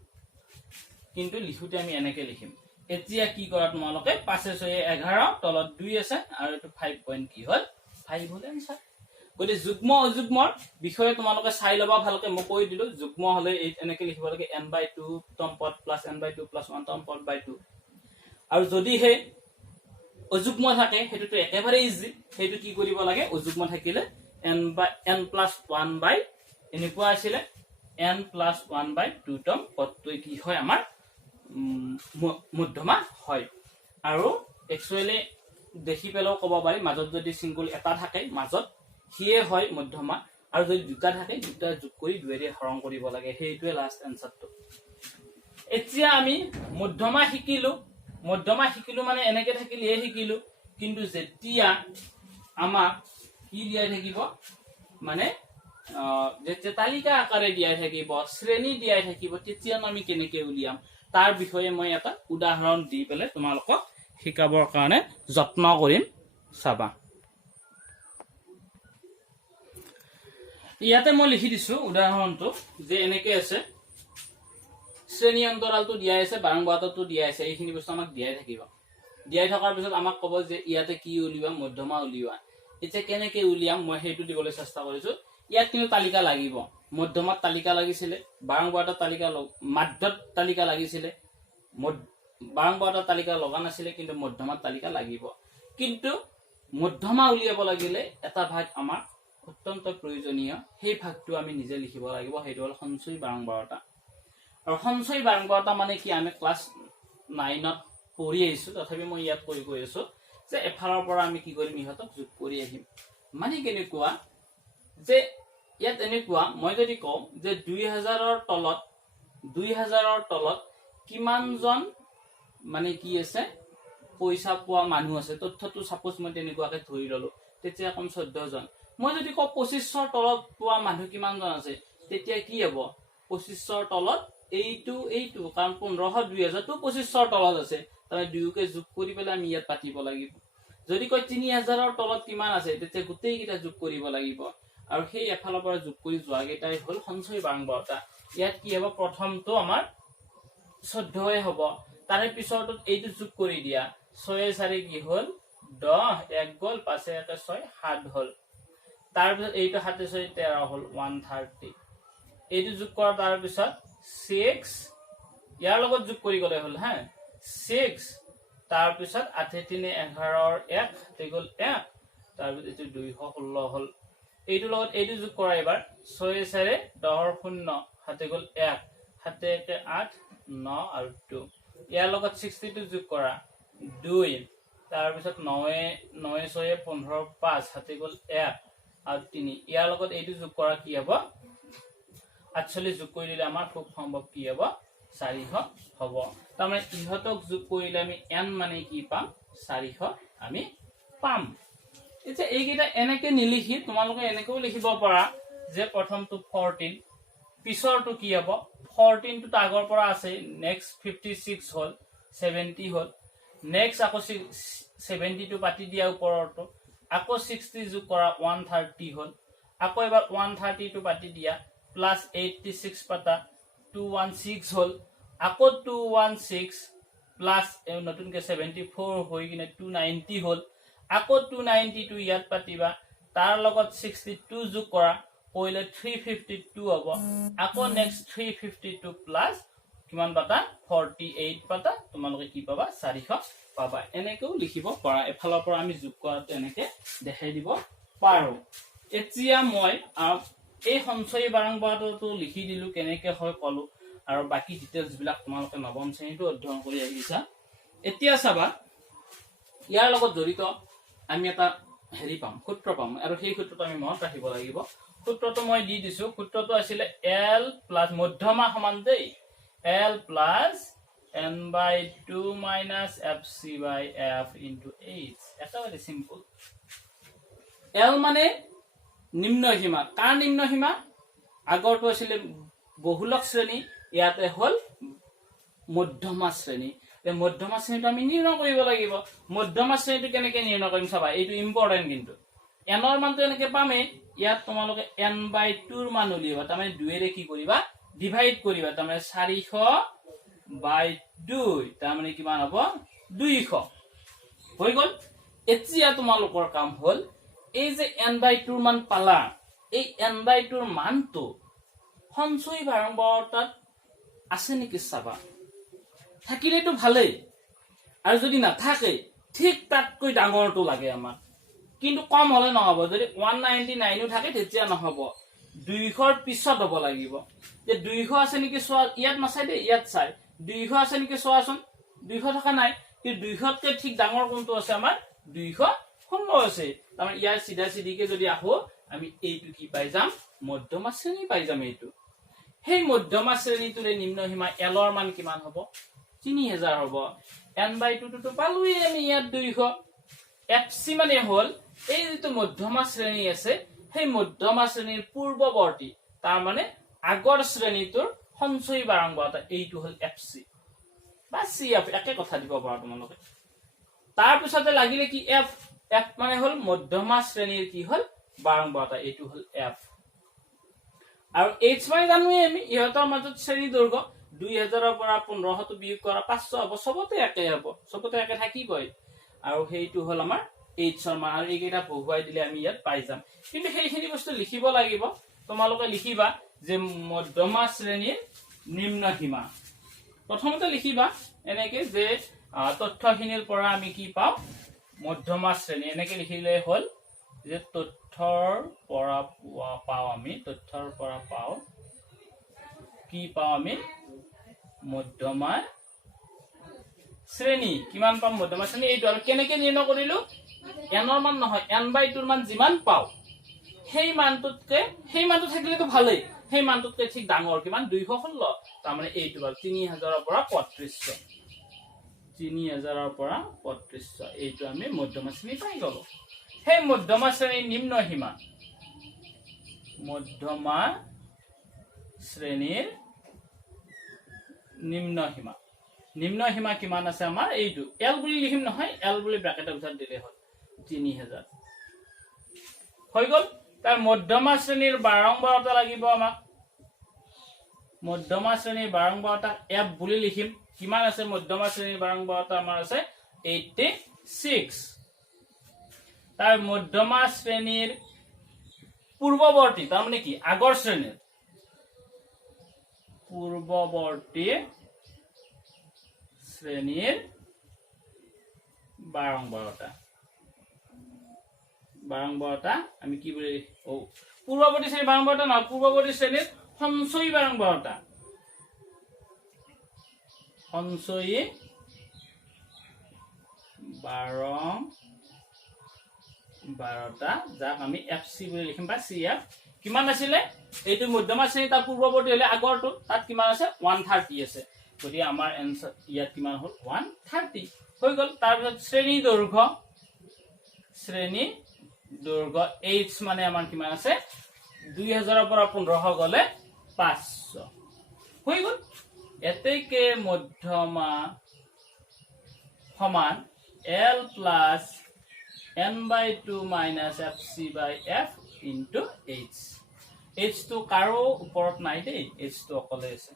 কিন্তু লিখুতে আমি এনেকে লিখিম এতিয়া কি কৰা তোমালোকে 5 6 11 তলত 2 আছে আৰু এটো 5 পইণ্ট কি হল 5 হল आंसर গতি যুগ্ম অযুগ্মৰ বিষয়ে তোমালোকে চাই লবা ভালকে মই কৈ দিলো যুগ্ম হলে এই এনেকে লিখিব লাগে n/2 তম পদ প্লাস n/2 plus 1 তম পদ by 2 আৰু যদি হে অযুগ্ম থাকে হেতুটো একেবাৰে ইজি হেতু কি কৰিব লাগে অযুগ্ম থাকিলে n plus 1 by এনেকুৱা আছিল n plus 1 by 2 তম পদটো কি হয় আমাৰ মধ্যমা হয় আৰু একচুয়ালি দেখি পেলাও কব পাৰি মাজত যদি সিঙ্গল এটা থাকে মাজত হিয়ে হয় মধ্যমা আৰু যদি দুটা থাকে দুটা যোগ কৰি দুইৰে হৰণ কৰিব লাগে হেইটোৱে লাস্ট আনসারটো এতিয়া আমি মধ্যমা শিকিলো মানে এনেকে থাকিলে এই শিকিলো কিন্তু যেতিয়া আমাক কি দিয়া থাকিব মানে যেতিয়া তালিকা আকাৰে দিয়া থাকিব শ্ৰেণী দিয়া থাকিব তেতিয়া আমি কেনেকে উলিয়াম তাৰ বিষয়ে মই এটা উদাহৰণ দি পেলে তোমালোকক শিকাবৰ কাৰণে যত্ন কৰিম চাবা ইয়াতে মই লিখি দিছো উদাহৰণটো যে এনেকে আছে শ্ৰেণী অন্তৰালটো দিয়া আছে বাৰংবাৰটো দিয়া আছে এইখিনি বস্তু আমাক দিয়াই থাকিব দিয়াই থকাৰ পিছত আমাক ক'ব যে ইয়াতে কি উলিওৱা মধ্যমা উলিওৱা এতিয়া কেনেকে উলিয়াম মই হেতু দিবলৈ চেষ্টা কৰিছো ইয়াত কিন্তু তালিকা লাগিব মধ্যমাত তালিকা লাগিছিলে বাৰংবাৰটা তালিকা মাধ্যত তালিকা লাগিছিলে বাৰংবাৰটা তালিকা লগা নাছিলে কিন্তু মধ্যমাত তালিকা লাগিব কিন্তু মধ্যমা উলিয়াব লাগিলে এটা ভাগ আমাৰ অত্যন্ত প্ৰয়োজনীয় সেই ভাগটো আমি নিজে লিখিব লাগিব হেতু হল সঞ্চয় বাৰংবাৰটা আৰু সঞ্চয় বাৰংবাৰটা মানে কি আমি ক্লাস 9 ত পঢ়ি আহিছো তথাপি মই ইয়াত কৈ আছো যে এফালৰ পৰা আমি কি কৰিম ইহতক যোগ কৰি আহিম মানে কেনেকুৱা যে ইয়াত এনেকুৱা মই যদি কওঁ যে 2000 ৰ তলত কিমান জন মানে কি আছে পইচা পোৱা মানুহ আছে তথ্যটো সাপোজ মই তেনেকুৱাকে ধৰি ললো তেতিয়া কম 14 জন মই যদি কওঁ 2500 ৰ তলত পোৱা মানুহ কিমান জন আছে তেতিয়া কি হ'ব 2500 ৰ তলত এইটো কাৰণ 1500 2000 তো 2500 ৰ তলত আছে তাৰে দুয়োকে যোগ কৰি পেলাই আমি ইয়াত পাতিব লাগিব যদি কয় 3000 ৰ তলত কিমান আছে তেতিয়া গোটেই কিটা যোগ কৰিব লাগিব আৰু সেই এফালৰ পৰা যোগ কৰি যোৱা গেটাই হল সঞ্চয় বাৰংবাৰটা ইয়াত কি হ'ব প্ৰথমটো আমাৰ 14 হ'ব তাৰে পিছৰটো এইটো যোগ কৰি দিয়া 6 4 কি হল 10 1 গল 5 1 6 7 হল তাৰ পিছত এইটো 7 6 13 হল 130 এইটো যোগ কৰা তাৰ পিছত 6 ইয়াৰ লগত যোগ কৰি গলে হল হা 6 তাৰ পিছত 8 3 11 ৰ 1 তে গল 1 তাৰ পিছত এইটো 216 হল এইটো লগত এইটো যোগ কৰা এবাৰ 6 4 10 ৰ 0 হাতে গল 1 হাতে 8 9 আৰু 2 ইয়াৰ লগত 62 যোগ কৰা 2 তাৰ পিছত 9 9 6 15 5 হাতে গল 1 আৰু 3 ইয়াৰ লগত এইটো যোগ কৰা কি হ'ব 48 যোগ কৰিলে আমাৰ খুব সম্ভৱ কি হ'ব 400 হ'ব তাৰমানে ইহতক যোগ কৰিলে আমি n মানে কি পাম 400 আমি পাম এতিয়া এইকেইটা এনেকে নিলিখি তোমালোকে এনেকেও লিখিব পাৰা যে প্ৰথমটো 14 পিছৰটো কি হ'ব 14 টো আগৰ পৰা আছে নেক্সট 56 হল 70 হল নেক্সট আকৌ 70 টো পাতি দিয়া ওপৰটো আকৌ 60 যোগ কৰা 130 হল আকৌ এবাৰ 130 টো পাতি দিয়া প্লাস 86 পাতা 216 হল আকৌ 216 প্লাস নতুনকে 74 হৈ কিনে 290 হল আকৌ 292 ইয়াত পাতিবা তাৰ লগত 62 যোগ কৰা কইলে 352 হ'ব আকৌ নেক্সট 352 প্লাস কিমান পাতা 48 পাতা তোমালোকে কি পাবা 400 পাবা এনেকেও লিখিব পাৰা এফালৰ পৰা আমি যোগ কৰাটো এনেকে দেখাই দিব পাৰো এতিয়া মই এই সঞ্চয়ী বাৰংবাৰটো লিখি দিলো কেনেকে হয় কলো আৰু বাকি ডিটেইলছ বিলাক তোমালোকে নৱম শ্ৰেণীটো অধ্যয়ন কৰি আহিছা এতিয়া চাবা ইয়াৰ লগত জড়িত আমি এটা হেৰি পাম সূত্ৰ পাম আৰু সেই সূত্ৰটো আমি মনত ৰাখিব লাগিব সূত্ৰটো মই দি দিছো সূত্ৰটো আছিল l প্লাস মধ্যমা সমান দেই l plus n/2 minus fc/f into h একেবাৰে সিম্পল l মানে নিম্ন সীমা কাৰ নিম্ন সীমা আগৰটো আছিল বহুলক শ্ৰেণী ইয়াতে হল মধ্যমা শ্ৰেণী এই মধ্যমা শ্ৰেণীটো আমি নিৰ্ণয় কৰিব লাগিব মধ্যমা শ্ৰেণীটো কেনেকৈ নিৰ্ণয় কৰিম চাবা এইটো ইম্পৰ্টেন্ট কিন্তু n ৰ মানটো এনেকৈ পামে ইয়াত তোমালোকে n/2 ৰ মান উলিয়াবা তাৰমানে 2 ৰে কি কৰিবা ডিভাইড কৰিবা তাৰমানে 400/2 তাৰমানে কিমান হ'ব 200 হৈ গল এতিয়া তোমালোকৰ কাম হল এই যে n/2 ৰ মান পালা এই n/2 ৰ মানটো সঞ্চয়ী বাৰম্বাৰতাত আছে নেকি চাবা থাকিলেতো ভালেই আৰু যদি নাথাকে ঠিক তাতকৈ ডাঙৰটো লাগে আমাক কিন্তু কম হলে নহব যদি 199 ও থাকে তেতিয়া নহব 200 ৰ পিছত হ'ব লাগিব যে 200 আছে নেকি চোৱা ইয়াত নাচাই দে ইয়াত চাই 200 আছে নেকি চোৱাচোন 200 থকা নাই কিন্তু 200 কে ঠিক ডাঙৰ কোনটো আছে আমাৰ 216 আছে তাৰমানে ইয়াৰ সিধা সিধিকে যদি আহো আমি এইটো কি পাই যাম মধ্যমা শ্ৰেণী পাই যাম এইটো সেই মধ্যমা শ্ৰেণীটোৰে নিম্ন সীমা l ৰ মান কিমান হ'ব 3000 হ'ব n/2 টো পালোই আমি ইয়াত 200 fc মানে হল এই যেটো মধ্যমা শ্ৰেণী আছে সেই মধ্যমা শ্ৰেণীৰ পূৰ্বৱৰ্তী তাৰ মানে আগৰ শ্ৰেণীটোৰ সঞ্চয়ী বাৰংবাৰতা এইটো হল fc বা cf একে কথা দিব পাৰা তোমালোকে তাৰ পিছতে লাগিলে কি f মানে হল মধ্যমা শ্ৰেণীৰ কি হল বাৰংবাৰতা এইটো হল f আৰু h মানে জানোই আমি ইহতৰ মাজত শ্ৰেণী দৈৰ্ঘ্য 2000 ৰ পৰা 1500 টো বিয়োগ কৰা 500 হ'ব সবতে একে হ'ব সবতে একে থাকিবই আৰু হেইটো হল আমাৰ h ৰ মান আৰু এইকেইটা বহুৱাই দিলে আমি ইয়াত পাই যাম কিন্তু সেইখিনি বস্তু লিখিব লাগিব তোমালোকে লিখিবা যে মধ্যমা শ্ৰেণীৰ নিম্ন সীমা প্ৰথমতে লিখিবা এনেকে যে তথ্যখিনিৰ পৰা আমি কি পাও মধ্যমা শ্ৰেণী এনেকে লিখিলে হল যে তথ্যৰ পৰা পাও আমি তথ্যৰ পৰা পাও কি পাও আমি মধ্যমা শ্ৰেণী কিমান পাম মধ্যমা শ্ৰেণী এইটো আৰু কেনেকে নিৰ্ণয় কৰিলো n ৰ মান নহয় n/2 ৰ মান যিমান পাও সেই মানটো থাকিলেতো ভালেই সেই মানটোতকে ঠিক ডাঙৰ কিমান 216 তাৰমানে এইটো হ'ল 3000 ৰ পৰা 3500 3000 ৰ পৰা 3500 এইটো আমি মধ্যমা শ্ৰেণী পাই গলো সেই মধ্যমা শ্ৰেণীৰ নিম্ন সীমা মধ্যমা শ্ৰেণীৰ নিম্ন সীমা কিমান আছে আমাৰ এইটো l বুলি লিখিম নহয় l বুলি ব্ৰ্যাকেটৰ ভিতৰত দিলে হ'ল 3000 হৈ গল তাৰ মধ্যমা শ্ৰেণীৰ বাৰংবাৰতা লাগিব আমাক মধ্যমা শ্ৰেণীৰ বাৰংবাৰতা f বুলি লিখিম কিমান আছে মধ্যমা শ্ৰেণীৰ বাৰংবাৰতা আমাৰ আছে 86 তাৰ মধ্যমা শ্ৰেণীৰ পূৰ্বৱৰ্তী তাৰ মানে কি আগৰ শ্ৰেণীৰ পূৰ্বৱৰ্তী শ্ৰেণীৰ বাৰংবাৰতা আমি কি বুলি পূৰ্বৱৰ্তী শ্ৰেণীৰ বাৰংবাৰতা না পূৰ্বৱৰ্তী শ্ৰেণীৰ সঞ্চয়ী বাৰংবাৰতা যাক আমি fc বুলি লিখিম বা cf কিমান আছিল এইটো মধ্যমা শ্ৰেণী তাৰ পূৰ্বৱৰ্তী হলে আগৰটো তাত কিমান আছে 130 আছে যদি আমাৰ এনসাৰ ইয়াত কিমান হল 130 হৈ গল তাৰ পিছত শ্ৰেণী দৈৰ্ঘ্য h মানে আমাৰ কিমান আছে 2000 ৰ পৰা 1500 গলে 500 হৈ গল এতেকে মধ্যমা সমান l plus n/2 minus fc/f into h h তো কাৰো ওপৰত নাই দেই h তো অকলে আছে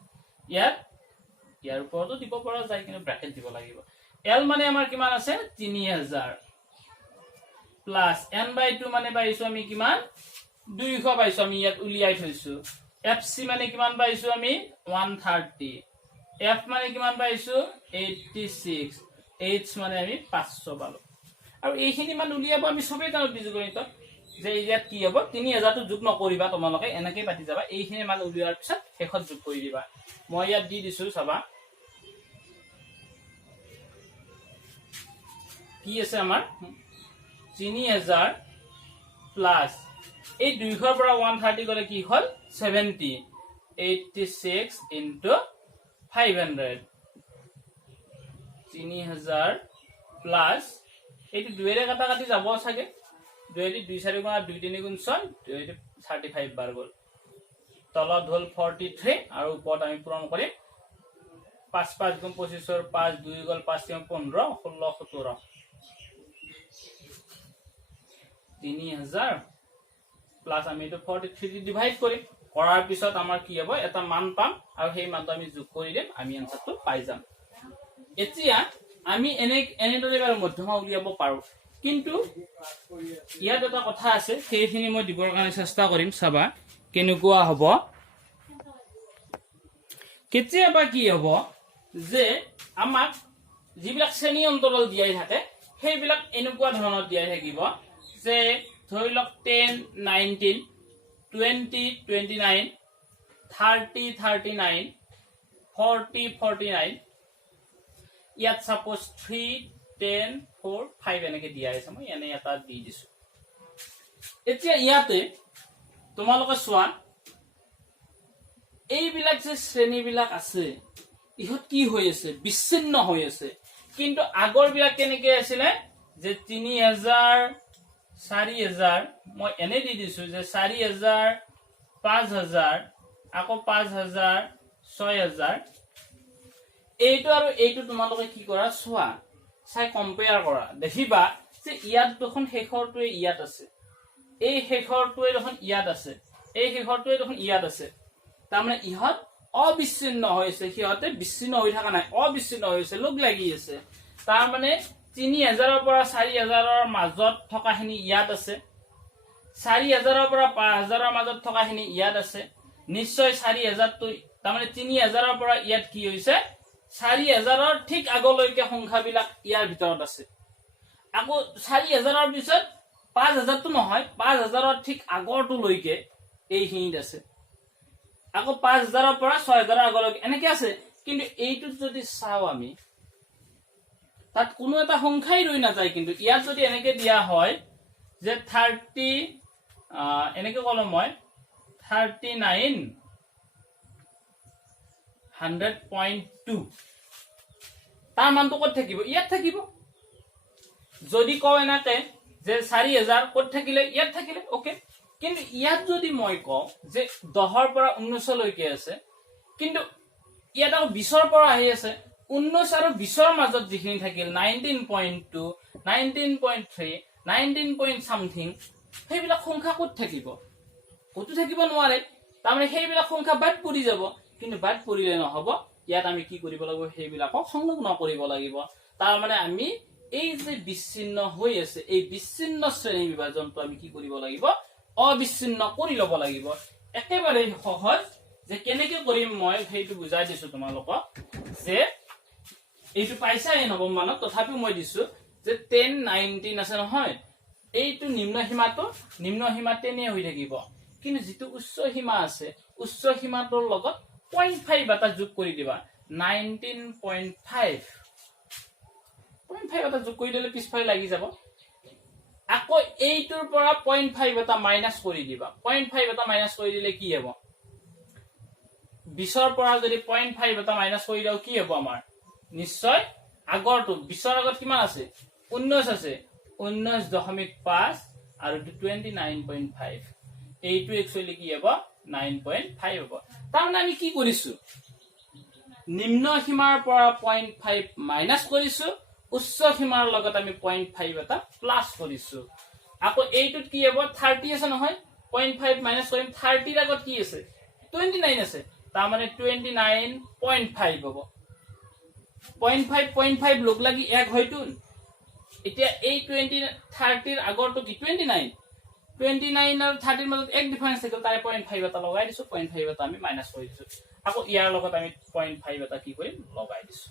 ইয়াৰ ওপৰতো দিব পৰা যায় কিন্তু ব্ৰেকেট দিব লাগিব l মানে আমাৰ কিমান আছে 3000 প্লাস n/2 মানে পাইছো আমি কিমান 200 পাইছো আমি ইয়াত উলিয়াই থৈছো fc মানে কিমান পাইছো আমি 130 f মানে কিমান পাইছো 86 h মানে আমি 500 পালো আৰু এইখিনি মান উলিয়াব আমি সবেই জানো বীজগণিত যে ইয়াত কি হ'ব 3000 টো যোগ নকৰিবা তোমালোকে এনেকৈ পাতি যাবা এইখিনি মান উলিয়াৰ পিছত শেষত যোগ কৰি দিবা মই ইয়াত দি দিছো চাবা কি আছে আমাৰ 3000 প্লাস এই 200 পৰা 130 গলে কি হল 70 86 into 500 3000 প্লাস এইটো 2 এৰে কাটা কাটি যাব থাকে 2 এৰি 2 4 গুণ 2 3 গুণ 6 35 বাৰ গল তলত হল 43 আৰু ওপৰত আমি পূৰণ কৰিম 5 5 গুণ 25 5 2 গল 5 3 15 16 17 3000 প্লাস আমি এটো 43 ডিভাইড কৰিম কৰাৰ পিছত আমাৰ কি হ'ব এটা মান পাম আৰু সেই মানটো আমি যোগ কৰি দিম আমি আনসাৰটো পাই যাম এতিয়া আমি এনেদৰে বাৰু মধ্যমা উলিয়াব পাৰো কিন্তু ইয়াত এটা কথা আছে সেইখিনি মই দিবৰ কাৰণে চেষ্টা কৰিম চাবা কেনেকুৱা হ'ব কেতিয়াবা কি হ'ব যে আমাক যিবিলাক শ্ৰেণী অন্তৰাল দিয়াই থাকে সেইবিলাক এনেকুৱা ধৰণৰ দিয়াই থাকিব যে ধৰি লওক 10 19 20 29 30 39 40 49 ইয়াত সাপোজ 3 10 4 5 এনেকে দিয়া আছে মই এনে এটা দি দিছো এতিয়া ইয়াতে তোমালোকে চোৱা এইবিলাক যে শ্ৰেণীবিলাক আছে ইহত কি হৈ আছে বিচ্ছিন্ন হৈ আছে কিন্তু আগৰ বিলাক কেনেকে আছিল যে 3000 4000 মই এনে দি দিছো যে 4000 5000 আকৌ 5000 6000 এইটো আৰু এইটো তোমালোকে কি কৰা চোৱা চাই কম্পেয়াৰ কৰা দেখিবা যে ইয়াত দেখোন শেষৰটোৱে ইয়াত আছে এই শেষৰটোৱে দেখোন ইয়াত আছে এই শেষৰটোৱে দেখোন ইয়াত আছে তাৰমানে ইহত অবিচ্ছিন্ন হৈছে সিহতে বিচ্ছিন্ন হৈ থকা নাই অবিচ্ছিন্ন হৈছে লগ লাগি আছে তাৰমানে 3000 ৰ পৰা 4000 ৰ মাজত থকাখিনি ইয়াত আছে 4000 ৰ পৰা 5000 ৰ মাজত থকাখিনি ইয়াত আছে নিশ্চয় 4000 টো তাৰমানে 3000 ৰ পৰা ইয়াত কি হৈছে 4000 ৰ ঠিক আগলৈকে সংখ্যাবিলাক ইয়াৰ ভিতৰত আছে আকৌ 4000 ৰ পিছত 5000 টো নহয় 5000 ৰ ঠিক আগৰটো লৈকে এইখিনিত আছে আকৌ 5000 ৰ পৰা 6000 ৰ আগলৈকে এনেকে আছে কিন্তু এইটো যদি চাও আমি তাত কোনো এটা সংখ্যাই ৰৈ না যায় কিন্তু ইয়াত যদি এনেকে দিয়া হয় যে 30 এনেকে কলম মই 39 100.2 তাৰ মানটো কত থাকিব ইয়াত থাকিব যদি কও এনেকে যে 4000 কত থাকিলে ইয়াত থাকিলে ওকে কিন্তু ইয়াত যদি মই কও যে 10 ৰ পৰা 19 লৈকে আছে কিন্তু ইয়াত আৰু 20 ৰ পৰা আহি আছে 19 আৰু 20 ৰ মাজত যিখিনি থাকিল 19.2 19.3 19 point something সেইবিলাক সংখ্যা কত থাকিব কত থাকিব নোৱাৰে তাৰমানে সেইবিলাক সংখ্যা বাদ পৰি যাব কিন্তু বাদ পৰিলে নহব ইয়াত আমি কি কৰিব লাগিব সেইবিলাকক সংলগ্ন কৰিব লাগিব তাৰমানে আমি এই যে বিচ্ছিন্ন হৈ আছে এই বিচ্ছিন্ন শ্ৰেণী বিভাজনটো আমি কি কৰিব লাগিব অবিচ্ছিন্ন কৰি লব লাগিব একেবাৰে সহজ যে কেনেকৈ কৰিম মই সেইটো বুজাই দিছো তোমালোকক যে এইটো পাইছা এই নৱম মানত তথাপিও মই দিছো যে 10 19 আছে নহয় এইটো নিম্ন সীমা 10 হৈ থাকিব কিন্তু যেটো উচ্চ সীমা আছে উচ্চ সীমাটোৰ লগত 0.5 এটা যোগ কৰি দিবা 19.5 0.5 এটা যোগ কৰি দিলে পিছফালে লাগি যাব আকৌ এইটোৰ পৰা 0.5 এটা মাইনাস কৰি দিবা 0.5 এটা মাইনাস কৰি দিলে কি হ'ব 20 ৰ পৰা যদি 0.5 এটা মাইনাস কৰি দাও কি হ'ব আমাৰ নিশ্চয় আগৰটো 20 ৰ আগত কিমান আছে 19 আছে 19.5 আৰু 29.5 এইটো একচুয়ালি কি হ'ব 9.5 হ'ব তাৰমানে আমি কি কৰিছো নিম্ন সীমাৰ পৰা 0.5 মাইনাস কৰিছো উচ্চ সীমাৰ লগত আমি 0.5 এটা প্লাস কৰিছো আকৌ এইটোত কি হ'ব 30 আছে নহয় 0.5 মাইনাস কৰিম 30 ৰ আগত কি আছে 29 আছে তাৰ মানে 29.5 হ'ব 0.5 লগ লাগি 1 হয়তো এতিয়া এই 30 ৰ আগৰটো কি 29 আৰু 30 ৰ মাজত 1 ডিফাৰেন্স থাকিল তাৰে 0.5 এটা লগাই দিছো 0.5 এটা আমি মাইনাস কৰি দিছো আকৌ ইয়াৰ লগত আমি 0.5 এটা কি কৰিম লগাই দিছো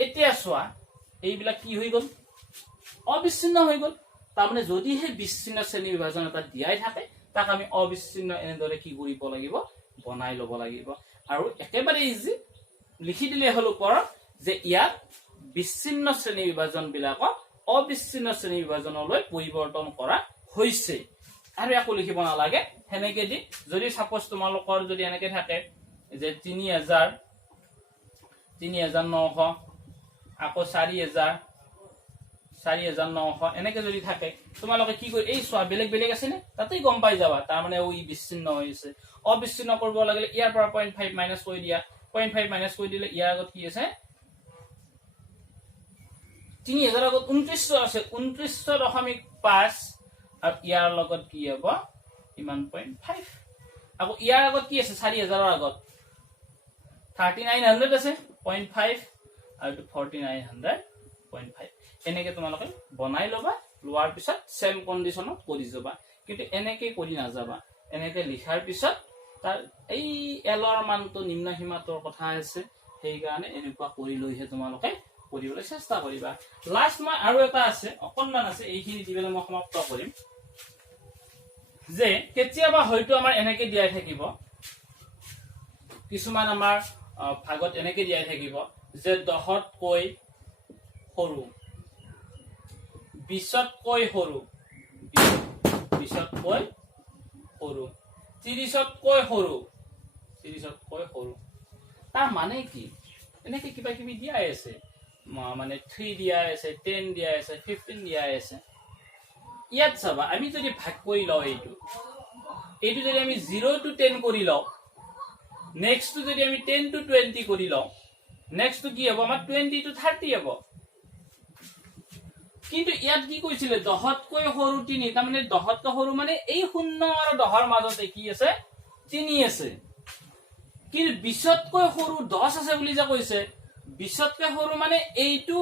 এতিয়া চোৱা এইবিলাক কি হৈ গল অবিচ্ছিন্ন হৈ গল তাৰ মানে যদি হে বিচ্ছিন্ন শ্ৰেণী বিভাজন এটা দিয়াই থাকে তাক আমি অবিচ্ছিন্ন এনেদৰে কি কৰিব লাগিব বনাই লব লাগিব আৰু একেবাৰে ইজি লিখি দিলে হল ওপৰত যে ইয়াত বিচ্ছিন্ন শ্ৰেণী বিভাজন বিলাকক অবিচ্ছিন্ন শ্ৰেণী বিভাজনলৈ পৰিৱৰ্তন কৰা হৈছে আৰু একো লিখিব নালাগে হেনেকে দি যদি সাপোজ তোমালোকৰ যদি এনেকে থাকে যে 3900 আকৌ 4900 এনেকে যদি থাকে তোমালোকে কি কৰি এই সোয়া বেলেগ বেলেগ আছে নে তাতেই গম পাই যাবা তাৰ মানে ওই বিচ্ছিন্ন হৈছে অবিচ্ছিন্ন কৰিব লাগিলে ইয়াৰ পৰা 0.5 মাইনাস কৰি দিয়া 0.5 মাইনাস কৰি দিলে ইয়াৰ আগত কি আছে 3000 আগত 2900 আছে 29.5 আৰু ইয়াৰ লগত কি হ'ব ইমান 0.5 আকৌ ইয়াৰ আগত কি আছে 4000 ৰ আগত 3900 আছে 0.5 আৰু 4900.5 এনেকে তোমালোকে বনাই লবা লোৱাৰ পিছত সেম কন্ডিশনত কৰি যাবা কিন্তু এনেকে কৰি না যাবা এনেকে লিখাৰ পিছত তাৰ এই এলৰ মানটো নিম্ন সীমাটোৰ কথা আছে সেই কাৰণে এনেকুৱা কৰি লৈহে তোমালোকে কৰিবলৈ চেষ্টা কৰিবা লাষ্ট মই আৰু এটা আছে অকনমান আছে এইখিনি দিবলৈ মই সমাপ্ত কৰিম যে কেতিয়াবা হয়তো আমাৰ এনেকে দিয়াই থাকিব কিছুমান আমাৰ ভাগত এনেকে দিয়াই থাকিব যে 10তকৈ সৰু 20তকৈ সৰু 20তকৈ সৰু 30তকৈ সৰু 30তকৈ সৰু তাৰ মানে কি এনেকে কিবা কিবি দিয়াই আছে মানে 3 দিয়া আছে 10 দিয়া আছে 15 দিয়া আছে ইয়াত চাবা আমি যদি ভাগ কৰি লও এইটো যদি আমি 0 to 10 কৰি লও নেক্সট যদি আমি 10 to 20 কৰি লও নেক্সট কি হ'ব আমাৰ 20 to 30 হ'ব কিন্তু ইয়াত কি কৈছিলে 10তকৈ সৰু 3 তাৰ মানে 10তকৈ সৰু মানে এই 0 আৰু 10ৰ মাজতে কি আছে 3 আছে কিন্তু 20তকৈ সৰু 10 আছে বুলি যা কৈছে 20তকৈ সৰু মানে এইটো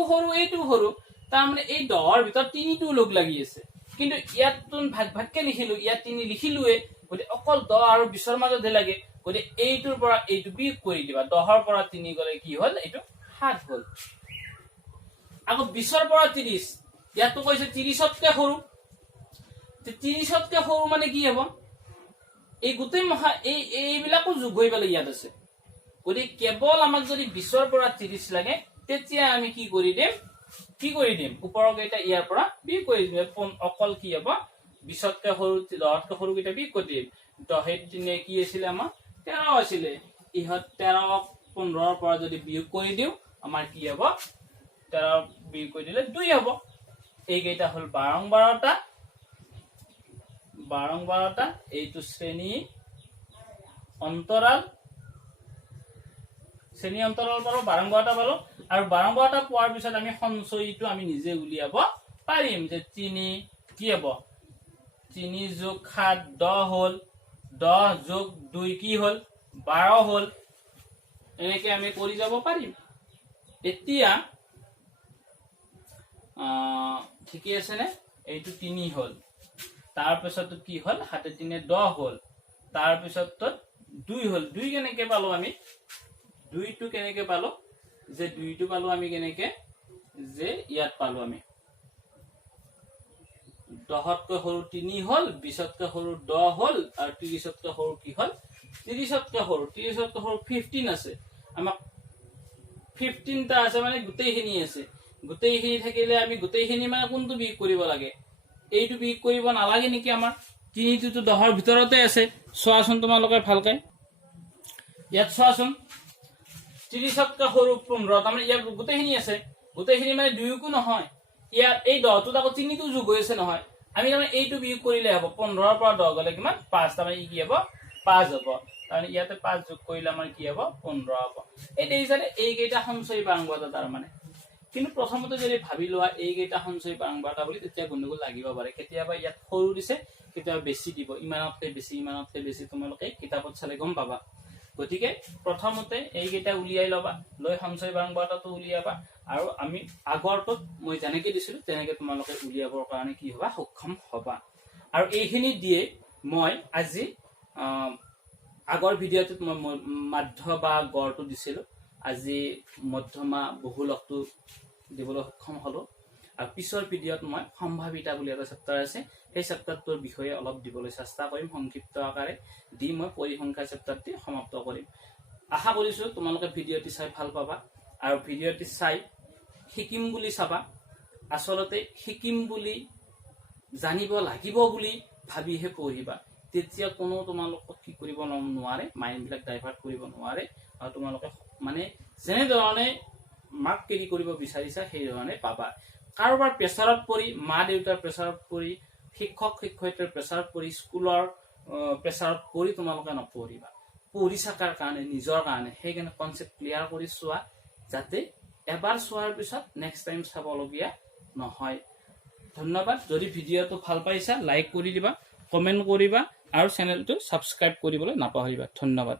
সৰু তাৰ মানে এই 10ৰ ভিতৰত 3টো লগ লাগি আছে কিন্তু ইয়াত তুন ভাগকে লিখিলো ইয়াত 3 লিখিলোৱে গতে অকল 10 আৰু 20ৰ মাজতে লাগে গতে এইটোৰ পৰা এইটো বিয়োগ কৰি দিবা 10ৰ পৰা 3 গলে কি হ'ল এইটো 7 হ'ল আকৌ 20ৰ পৰা 30 ইয়াতো কৈছে 30তকৈ সৰু তে 30তকৈ সৰু মানে কি হ'ব এই গোটেই মহা এইবিলাকো যোগ হৈ পেলাই ইয়াত আছে গতি কেৱল আমাক যদি 20ৰ পৰা 30 লাগে তেতিয়া আমি কি কৰি দিম ওপৰৰ কেইটা ইয়াৰ পৰা বিয়োগ কৰি দিম অকল কি হ'ব 20তকৈ সৰু 10তকৈ সৰু কেইটা বিয়োগ কৰি দিম 10 নে কি আছিল আমাৰ 13 আছিল ইহত 13 15ৰ পৰা যদি বিয়োগ কৰি দিও আমাৰ কি হ'ব 13 বিয়োগ কৰি দিলে 2 হ'ব এই কেইটা হল 12টা এইটো শ্ৰেণী অন্তৰাল পৰা 12টা পালো আৰু 12টা পোৱাৰ পিছত আমি সঞ্চয়টো আমি নিজে উলিয়াব পাৰিম যে 3 কি হ'ব 3 যোগ 7 10 হ'ল 10 যোগ 2 কি হ'ল 12 হ'ল এনেকে আমি কৰি যাব পাৰিম এতিয়া ঠিকে আছে নে এইটো 3 হ'ল তাৰ পিছত কি হ'ল 7 3 10 হ'ল তাৰ পিছত 2 হ'ল 2 কেনেকে পালো আমি 2 টো কেনেকে পালো যে 2 টো পালো আমি কেনেকে যে ইয়াত পালো আমি 10তকৈ সৰু 3 হ'ল 20তকৈ সৰু 10 হ'ল আৰু 30তকৈ সৰু কি হ'ল 30তকৈ সৰু 15 আছে আমাক 15টা আছে মানে গোটেইখিনি আছে গোটেইখিনি থাকিলে আমি গোটেইখিনি মানে কোনটো বিয়োগ কৰিব লাগে এইটো বিয়োগ কৰিব নালাগে নেকি আমাৰ 3টো 10ৰ ভিতৰতে আছে চোৱাচোন তোমালোকে ভালকে ইয়াত চোৱাচোন 30তকৈ সৰু 15 তাৰমানে ইয়াত গোটেইখিনি আছে গোটেইখিনি মানে 2কো নহয় ইয়াত এই 10টোত আকৌ 3টো যোগ হৈ আছে নহয় আমি মানে এইটো বিয়োগ কৰিলে হ'ব 15ৰ পৰা 10 গলে কিমান 5 তাৰমানে ই কি হ'ব 5 হ'ব তাৰমানে ইয়াতে 5 যোগ কৰিলে আমাৰ কি হ'ব 15 হ'ব এই দেখিছানে এই কেইটা সঞ্চয় বাংবাটা তাৰ মানে কিন্তু প্ৰথমতে যদি ভাবি লোৱা এই কেইটা সঞ্চয় বাংবাটা বুলি তেতিয়া গণ্ডগোল লাগিব পাৰে কেতিয়াবা ইয়াত সৰু দিছে কেতিয়াবা বেছি দিব ইমানতকৈ বেছি তোমালোকে কিতাপত চালে গম পাবা গতিকে প্ৰথমতে এইকেইটা উলিয়াই ল'বা, লৈ সঞ্চয় বাৰম্বাৰতাটো উলিয়াবা, আৰু আমি আগৰটোত মই যেনেকে দিছিলো তেনেকে তোমালোকে উলিয়াবৰ কাৰণে কি হবা সক্ষম হবা। আৰু এইখিনি দিয়ে মই আজি আগৰ ভিডিঅ'টোত মই মাধ্য বা গড়টো দিছিলো, আজি মধ্যমা বহুলকটো দিবলৈ সক্ষম হলো। আৰু পিছৰ ভিডিঅ'ত মই সম্ভাৱিতা বুলি এটা চেপ্টাৰ আছে, সেই চেপ্টাৰটোৰ বিষয়ে অলপ দিবলৈ চেষ্টা কৰিম, সংক্ষিপ্ত আকাৰে দি মই পৰিসংখ্যা চেপ্টাৰটি সমাপ্ত কৰিম। আশা কৰিছো তোমালোকে ভিডিঅ'টি চাই ভাল পাবা, আৰু ভিডিঅ'টি চাই শিকিম বুলি চাবা। আচলতে শিকিম বুলি জানিব লাগিব বুলি ভাবিহে পঢ়িবা, তেতিয়া কোনো তোমালোকক কি কৰিব নোৱাৰে, মাইণ্ডবিলাক ডাইভাৰ্ট কৰিব নোৱাৰে, আৰু তোমালোকে মানে যেনেধৰণে মাৰ্ক কেৰি কৰিব বিচাৰিছা সেই ধৰণে পাবা। কাৰোবাৰ প্ৰেছাৰত পৰি, মা দেউতাৰ প্ৰেছাৰত পৰি, শিক্ষক শিক্ষয়িত্ৰীৰ প্ৰেছাৰত পৰি, স্কুলৰ প্ৰেছাৰত পৰি তোমালোকে নপঢ়িবা। পঢ়ি থকাৰ কাৰণে, নিজৰ কাৰণে সেইকাৰণে কনচেপ্ট ক্লিয়াৰ কৰি চোৱা, যাতে এবাৰ চোৱাৰ পিছত নেক্সট টাইম চাবলগীয়া নহয়। ধন্যবাদ। যদি ভিডিঅ'টো ভাল পাইছা লাইক কৰি দিবা, কমেণ্ট কৰিবা, আৰু চেনেলটো ছাবস্ক্ৰাইব কৰিবলৈ নাপাহৰিবা। ধন্যবাদ।